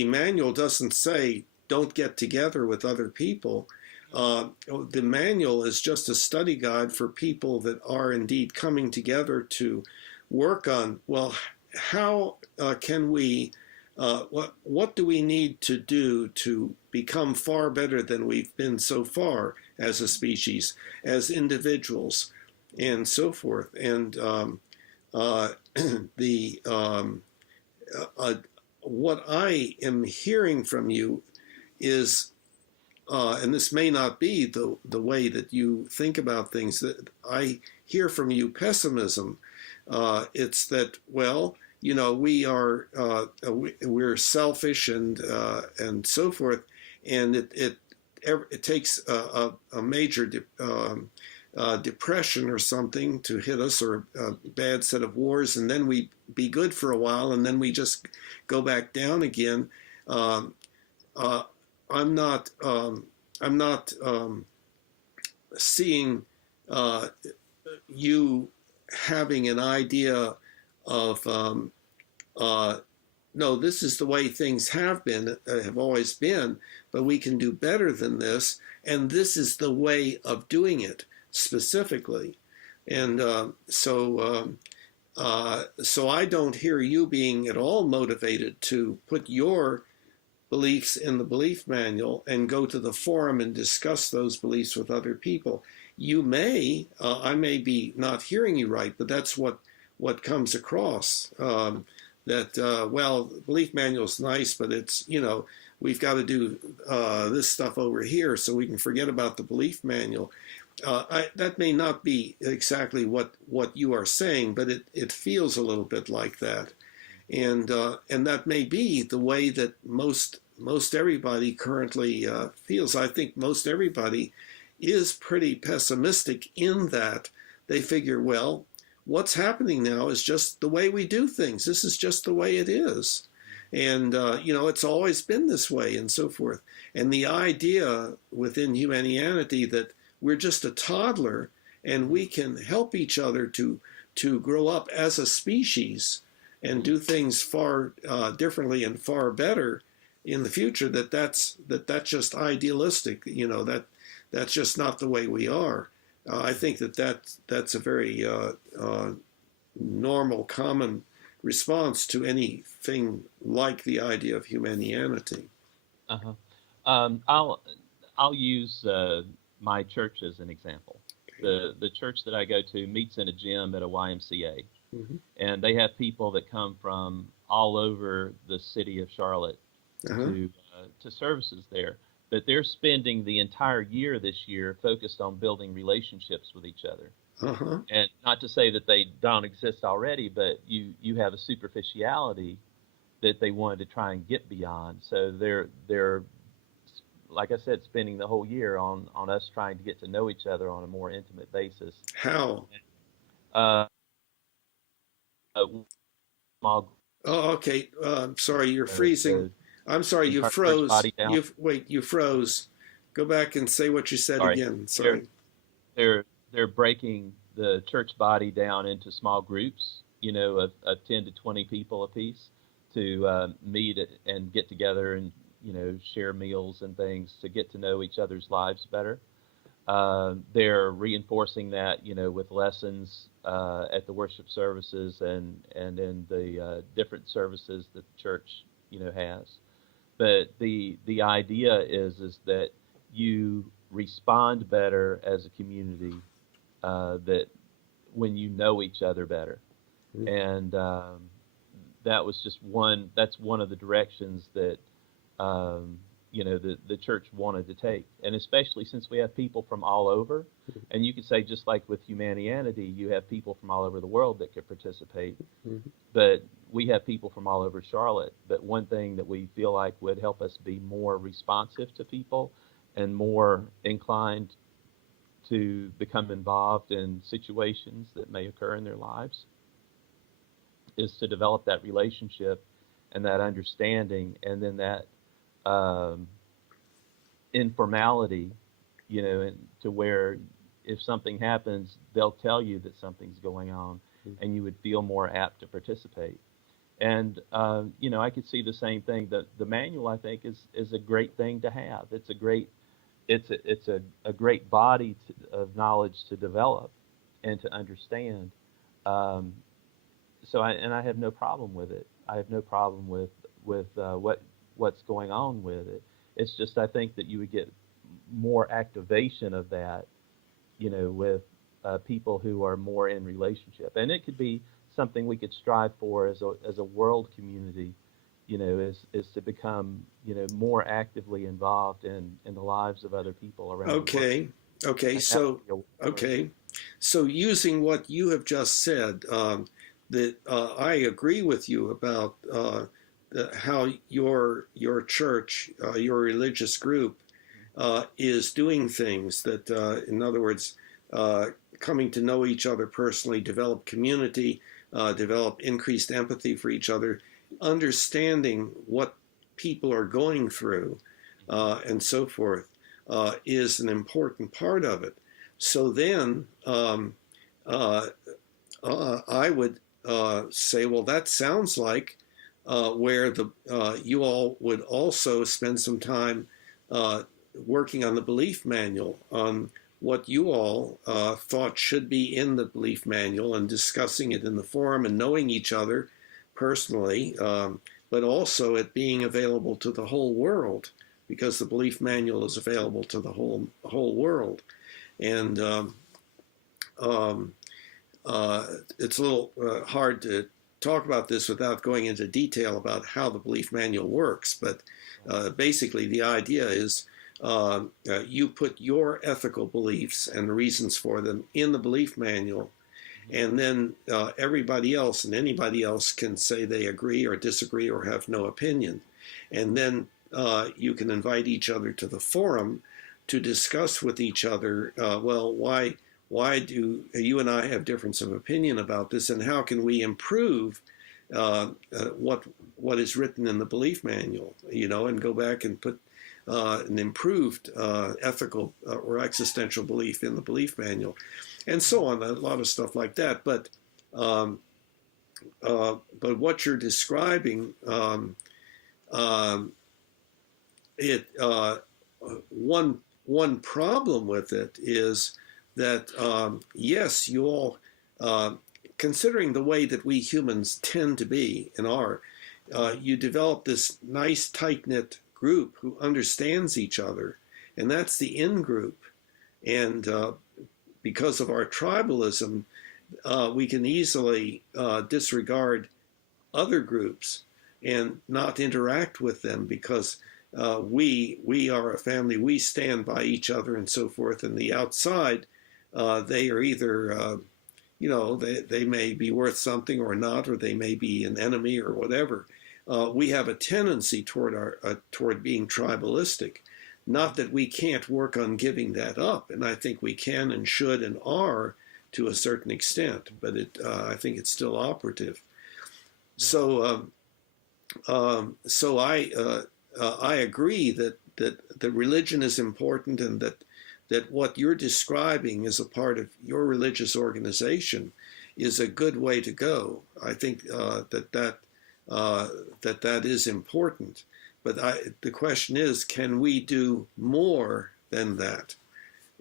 manual doesn't say don't get together with other people. The manual is just a study guide for people that are indeed coming together to work on, well, how can we, what do we need to do to become far better than we've been so far as a species, as individuals, and so forth. And the what I am hearing from you is, and this may not be the way that you think about things, that I hear from you pessimism. It's that, well, we're selfish and so forth, and it takes a major depression or something to hit us, or a bad set of wars, and then we be good for a while, and then we just go back down again. Um, uh, I'm not seeing you having an idea of no, this is the way things have always been, but we can do better than this, and this is the way of doing it specifically. And so I don't hear you being at all motivated to put your beliefs in the belief manual and go to the forum and discuss those beliefs with other people. You may, I may be not hearing you right, but that's what comes across. Well, belief manual is nice, but it's, we've got to do this stuff over here so we can forget about the belief manual. That may not be exactly what you are saying, but it feels a little bit like that. And that may be the way that most everybody currently feels. I think most everybody is pretty pessimistic in that they figure, well, what's happening now is just the way we do things. This is just the way it is. And, it's always been this way and so forth. And the idea within Humanianity that we're just a toddler and we can help each other to grow up as a species and do things far differently and far better in the future, that's just idealistic. That's just not the way we are. I think that's a very normal, common response to anything like the idea of Humanianity. Uh-huh. I'll use my church as an example. The church that I go to meets in a gym at a YMCA, Mm-hmm. and they have people that come from all over the city of Charlotte Uh-huh. to services there. But they're spending the entire year this year focused on building relationships with each other. Uh-huh. And not to say that they don't exist already, but you have a superficiality that they wanted to try and get beyond. So they're like I said, spending the whole year on us trying to get to know each other on a more intimate basis. How? Uh, small Oh, okay. Sorry, you're freezing. the I'm sorry, you entire church froze. body down. You froze. Go back and say what you said Sorry, again. they're Sorry. they're breaking the church body down into small groups, of 10 to 20 people apiece, to meet and get together and share meals and things to get to know each other's lives better. They're reinforcing that, with lessons at the worship services and in the different services that the church, has. But the idea is that you respond better as a community, that when you know each other better. And that was just that's one of the directions that the church wanted to take. And especially since we have people from all over, and you could say, just like with Humanianity, you have people from all over the world that could participate. But we have people from all over Charlotte. But one thing that we feel like would help us be more responsive to people and more inclined to become involved in situations that may occur in their lives is to develop that relationship and that understanding, and then that informality, and to where if something happens, they'll tell you that something's going on, and you would feel more apt to participate. And I could see the same thing. The manual, I think, is a great thing to have. It's a great body of knowledge to develop and to understand. I have no problem with it. I have no problem with what's going on with it. It's just, I think that you would get more activation of that, with people who are more in relationship. And it could be something we could strive for as a world community, is to become, more actively involved in the lives of other people around the world. Okay. So using what you have just said, that I agree with you about how your church, your religious group, is doing things that, in other words, coming to know each other personally, develop community, develop increased empathy for each other, understanding what people are going through, and so forth, is an important part of it. So then I would say, well, that sounds like where you all would also spend some time working on the belief manual, on what you all thought should be in the belief manual, and discussing it in the forum and knowing each other personally, but also it being available to the whole world, because the belief manual is available to the whole world. And it's a little hard to talk about this without going into detail about how the belief manual works, but basically the idea is you put your ethical beliefs and the reasons for them in the belief manual, and then everybody else and anybody else can say they agree or disagree or have no opinion. And then you can invite each other to the forum to discuss with each other, well, why do you and I have difference of opinion about this, and how can we improve what is written in the belief manual, and go back and put an improved ethical or existential belief in the belief manual, and so on. A lot of stuff like that. But what you're describing, one problem with it is that yes, you all, considering the way that we humans tend to be and are, you develop this nice tight-knit group who understands each other, and that's the in-group. And because of our tribalism, we can easily disregard other groups and not interact with them, because we are a family, we stand by each other and so forth. And the outside, they are either, they may be worth something or not, or they may be an enemy or whatever. We have a tendency toward being tribalistic. Not that we can't work on giving that up, and I think we can and should and are to a certain extent, but I think it's still operative. So I agree that the religion is important, and that what you're describing as a part of your religious organization is a good way to go. I think that is important. But the question is, can we do more than that?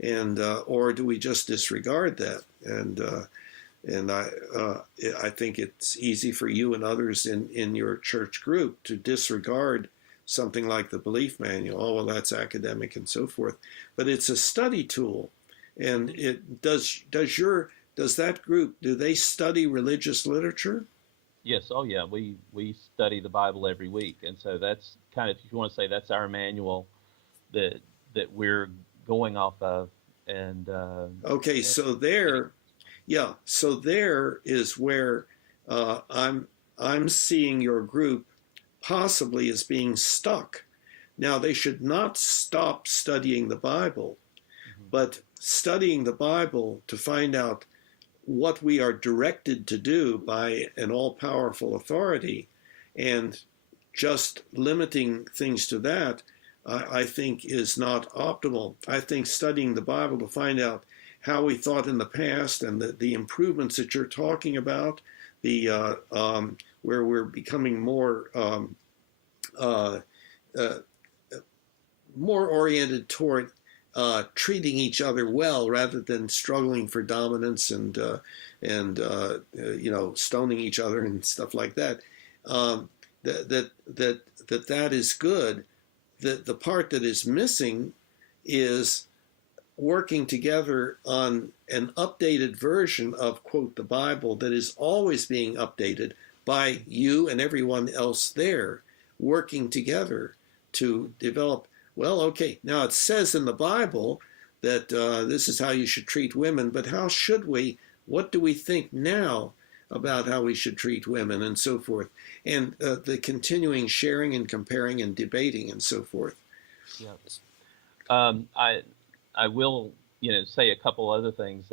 and or do we just disregard that? And I think it's easy for you and others in your church group to disregard something like the belief manual. Oh, well, that's academic and so forth. But it's a study tool. And it does that group, do they study religious literature? Yes, oh yeah, we study the Bible every week, and so that's kind of, if you want to say, that's our manual that we're going off of, and Okay, so there, yeah, so there is where I'm seeing your group possibly as being stuck. Now, they should not stop studying the Bible, mhm, but studying the Bible to find out what we are directed to do by an all powerful authority and just limiting things to that, I think is not optimal. I think studying the Bible to find out how we thought in the past and the improvements that you're talking about, the where we're becoming uh, uh, more oriented toward treating each other well rather than struggling for dominance and stoning each other and stuff like that. That is good. The part that is missing is working together on an updated version of, quote, the Bible that is always being updated by you and everyone else there, working together to develop. Well, okay, now it says in the Bible that this is how you should treat women, but how should we? What do we think now about how we should treat women and so forth? And the continuing sharing and comparing and debating and so forth. yeah. I will, say a couple other things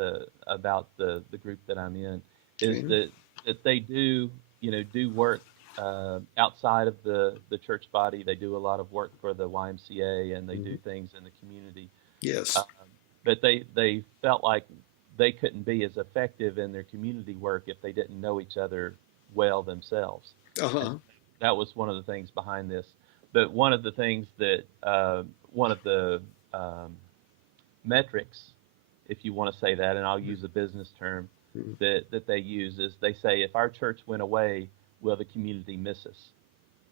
about the group that I'm in, is Okay. that they do, do work outside of the church body. They do a lot of work for the YMCA, and they Mm-hmm. do things in the community. Yes. Um, but they felt like they couldn't be as effective in their community work if they didn't know each other well themselves. And Uh-huh. that was one of the things behind this. But one of the things that one of the um, metrics, if you want to say that, and I'll use a business term Mm-hmm. that they use, is they say, if our church went away, will the community miss us?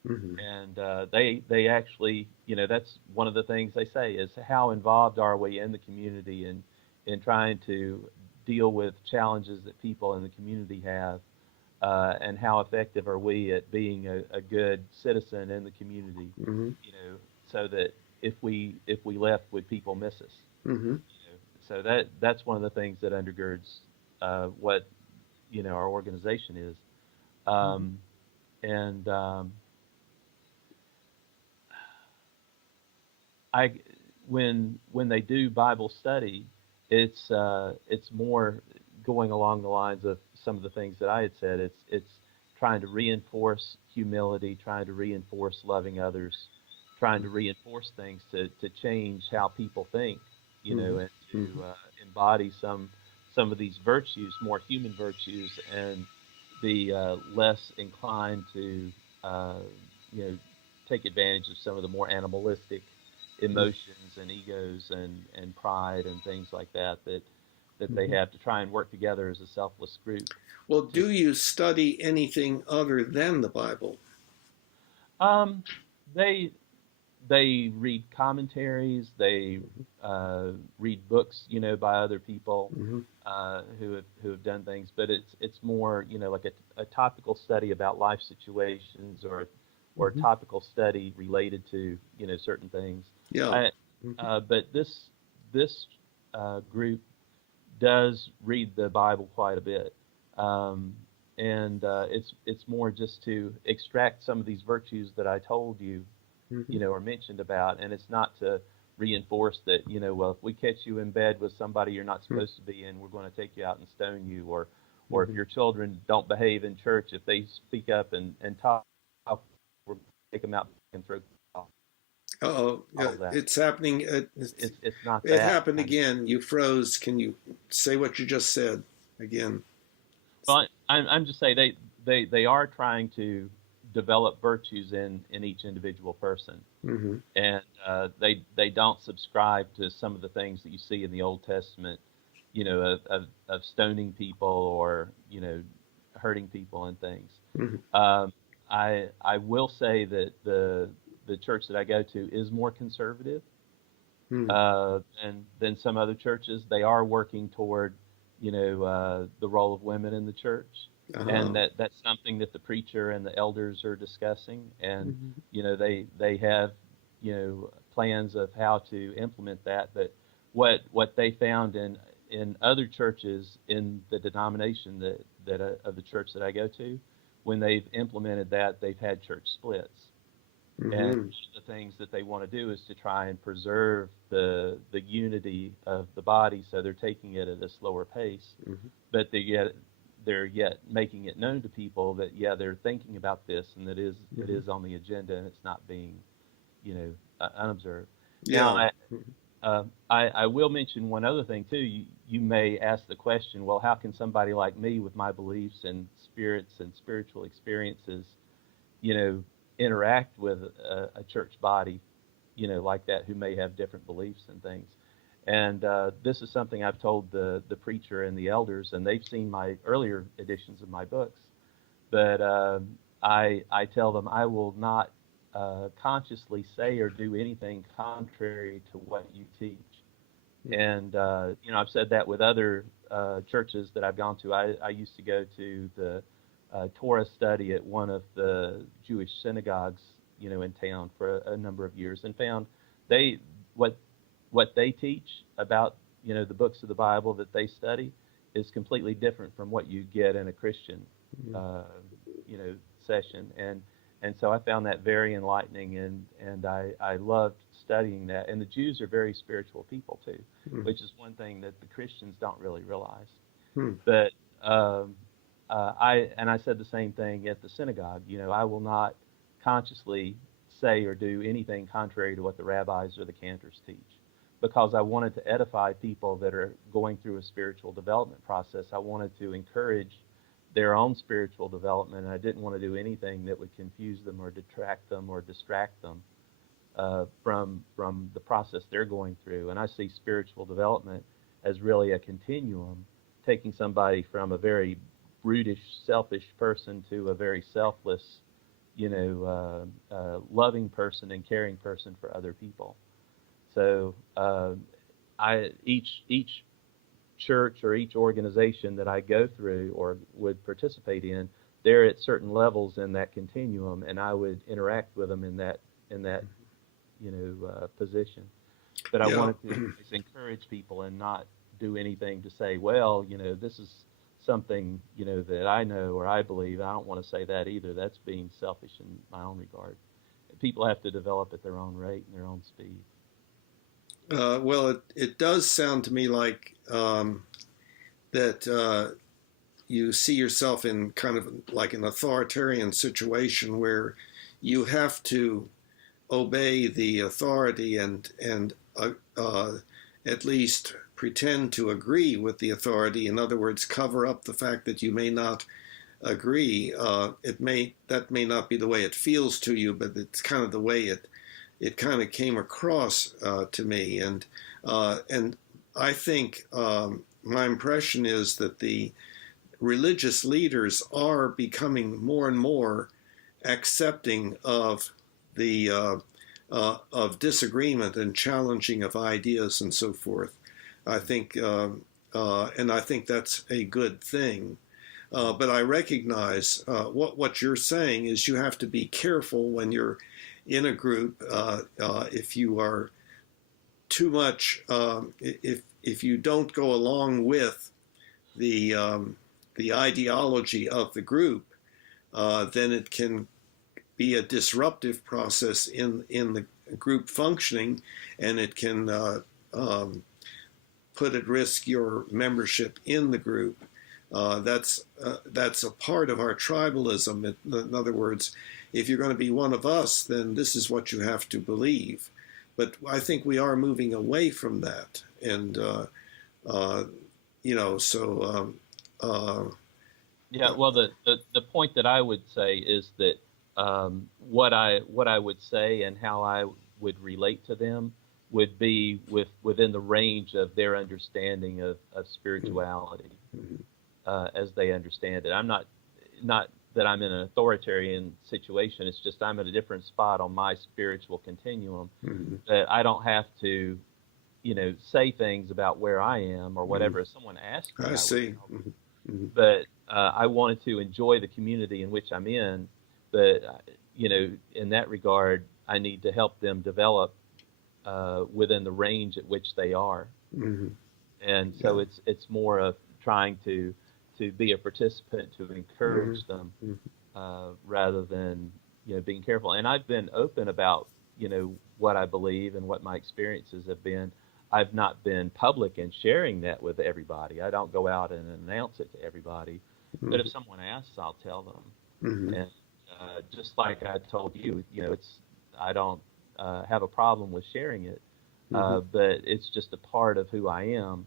Mm-hmm. And they actually, that's one of the things they say, is how involved are we in the community and in trying to deal with challenges that people in the community have, and how effective are we at being a good citizen in the community, Mm-hmm. so that if we left, would people miss us? Mm-hmm. So that's one of the things that undergirds what our organization is, um, and I when they do Bible study, it's more going along the lines of some of the things that I had said. It's trying to reinforce humility, trying to reinforce loving others, trying to reinforce things to change how people think, Mm-hmm. and Mm-hmm. to embody some of these virtues, more human virtues, and be less inclined to uh, you know take advantage of some of the more animalistic emotions and egos and pride and things like that they Mm-hmm. have, to try and work together as a selfless group. Well, To do you study anything other than the Bible? um, they they read commentaries, they read books, by other people Mm-hmm. who have done things, but it's more, like a topical study about life situations, or a Mm-hmm. topical study related to certain things. Yeah. I, Mm-hmm. but this group does read the Bible quite a bit, um, and it's more just to extract some of these virtues that I told you, Mm-hmm. or mentioned about, and it's not to reinforce that, well, if we catch you in bed with somebody you're not supposed to be in, we're going to take you out and stone you, or if Mm-hmm. your children don't behave in church, if they speak up and talk, we're going to take them out and throw Oh, yeah, all of that. it's happening. It's not It that happened kind of thing. again. You froze. Can you say what you just said again? Well, I'm just saying they are trying to develop virtues in each individual person, Mm-hmm. and they don't subscribe to some of the things that you see in the Old Testament, of stoning people or hurting people and things. Mm-hmm. Um, I will say that the church that I go to is more conservative Mm-hmm. than some other churches. They are working toward the role of women in the church, and Uh-huh. that's something that the preacher and the elders are discussing, and Mm-hmm. they have plans of how to implement that. But what they found in other churches in the denomination that of the church that I go to, when they've implemented that, they've had church splits. And one Mm-hmm. of the things that they want to do is to try and preserve the unity of the body, so they're taking it at a slower pace, Mm-hmm. but they're yet making it known to people that they're thinking about this, and that it Mm-hmm. is on the agenda, and it's not being unobserved. Now, Yeah. I will mention one other thing too. You may ask the question, well, how can somebody like me with my beliefs and spirits and spiritual experiences, you know, interact with a church body, like that, who may have different beliefs and things? And this is something I've told the preacher and the elders, and they've seen my earlier editions of my books. But I tell them I will not consciously say or do anything contrary to what you teach. Mm-hmm. And I've said that with other churches that I've gone to. I used to go to the Torah study at one of the Jewish synagogues, in town for a number of years, and found they what what they teach about the books of the Bible that they study is completely different from what you get in a Christian uh, session. And so I found that very enlightening, and I loved studying that. And the Jews are very spiritual people too, Mm-hmm. which is one thing that the Christians don't really realize. Mm-hmm. But I said the same thing at the synagogue. I will not consciously say or do anything contrary to what the rabbis or the cantors teach, because I wanted to edify people that are going through a spiritual development process. I wanted to encourage their own spiritual development, and I didn't want to do anything that would confuse them or detract them or distract them from the process they're going through. And I see spiritual development as really a continuum, taking somebody from a very brutish, selfish person to a very selfless, loving person and caring person for other people. So each church or each organization that I go through or would participate in, they're at certain levels in that continuum, and I would interact with them in that position. But I Yeah. wanted to just encourage people and not do anything to say, well, this is something that I know or I believe. I don't want to say that either. That's being selfish in my own regard. People have to develop at their own rate and their own speed. Well, it does sound to me like that you see yourself in kind of like an authoritarian situation where you have to obey the authority and at least pretend to agree with the authority. In other words, cover up the fact that you may not agree. That may not be the way it feels to you, but it's kind of the way it kind of came across to me. And I think my impression is that the religious leaders are becoming more and more accepting of the of disagreement and challenging of ideas and so forth. I think, and I think that's a good thing. But I recognize what you're saying is you have to be careful when you're in a group. If you are too much, if you don't go along with the the ideology of the group, then it can be a disruptive process in the group functioning, and it can put at risk your membership in the group. That's a part of our tribalism. In other words, if you're going to be one of us, then this is what you have to believe. But I think we are moving away from that, and so Yeah, well, the point that I would say is that What I would say and how I would relate to them would be within the range of their understanding of spirituality as they understand it. I'm not that I'm in an authoritarian situation. It's just I'm at a different spot on my spiritual continuum that I don't have to, say things about where I am or whatever. If someone asked me, I I would see. tell. But I wanted to enjoy the community in which I'm in. But in that regard, I need to help them develop within the range at which they are. And so it's more of trying to be a participant, to encourage them rather than being careful. And I've been open about what I believe and what my experiences have been. I've not been public in sharing that with everybody. I don't go out and announce it to everybody. But if someone asks, I'll tell them. And just like I told you, I don't have a problem with sharing it, but it's just a part of who I am.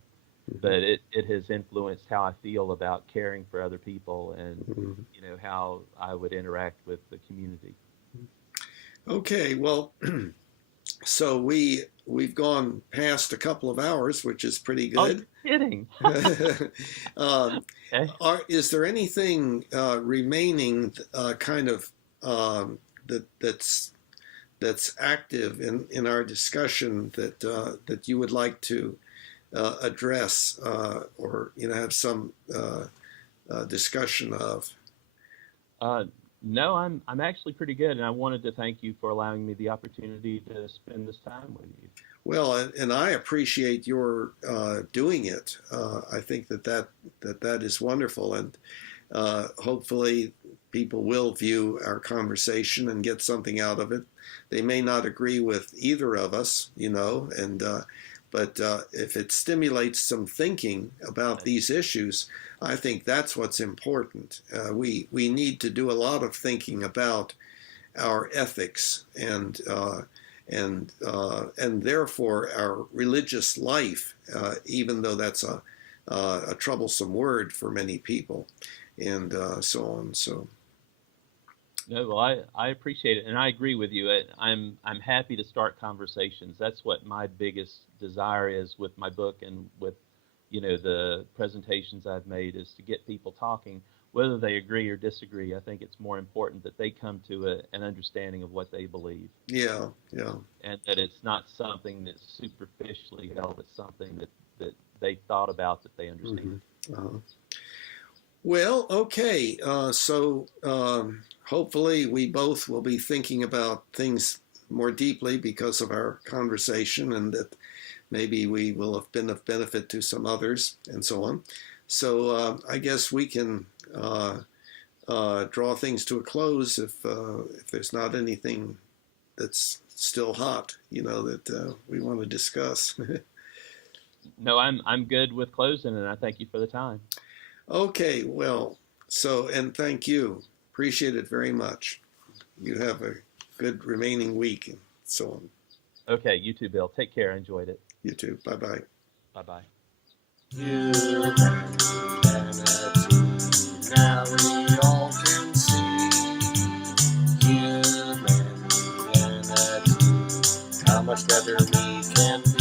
But it has influenced how I feel about caring for other people and how I would interact with the community. Okay, well, so we've gone past a couple of hours, which is pretty good. Oh, you're kidding. Okay. Is there anything remaining kind of that's active in our discussion that you would like to address or have some discussion of? No, I'm actually pretty good, and I wanted to thank you for allowing me the opportunity to spend this time with you. Well, and I appreciate your doing it. I think that is wonderful, and hopefully people will view our conversation and get something out of it. They may not agree with either of us, but if it stimulates some thinking about these issues, I think that's what's important. We need to do a lot of thinking about our ethics and therefore our religious life, even though that's a troublesome word for many people, and so on. So. No, well, I appreciate it, and I agree with you. I'm happy to start conversations. That's what my biggest desire is with my book and with the presentations I've made, is to get people talking, whether they agree or disagree. I think it's more important that they come to an understanding of what they believe. Yeah. And that it's not something that's superficially held. It's something that they thought about, that they understand. Well, okay. So hopefully we both will be thinking about things more deeply because of our conversation, and that maybe we will have been of benefit to some others, and so on. So I guess we can draw things to a close if there's not anything that's still hot, that we want to discuss. No, I'm good with closing, and I thank you for the time. Okay, well, and thank you. Appreciate it very much. You have a good remaining week and so on. Okay, you too, Bill. Take care. I enjoyed it. You too. Bye-bye. Bye-bye. Humanity, now we all can see. Humanity, how much better we can be.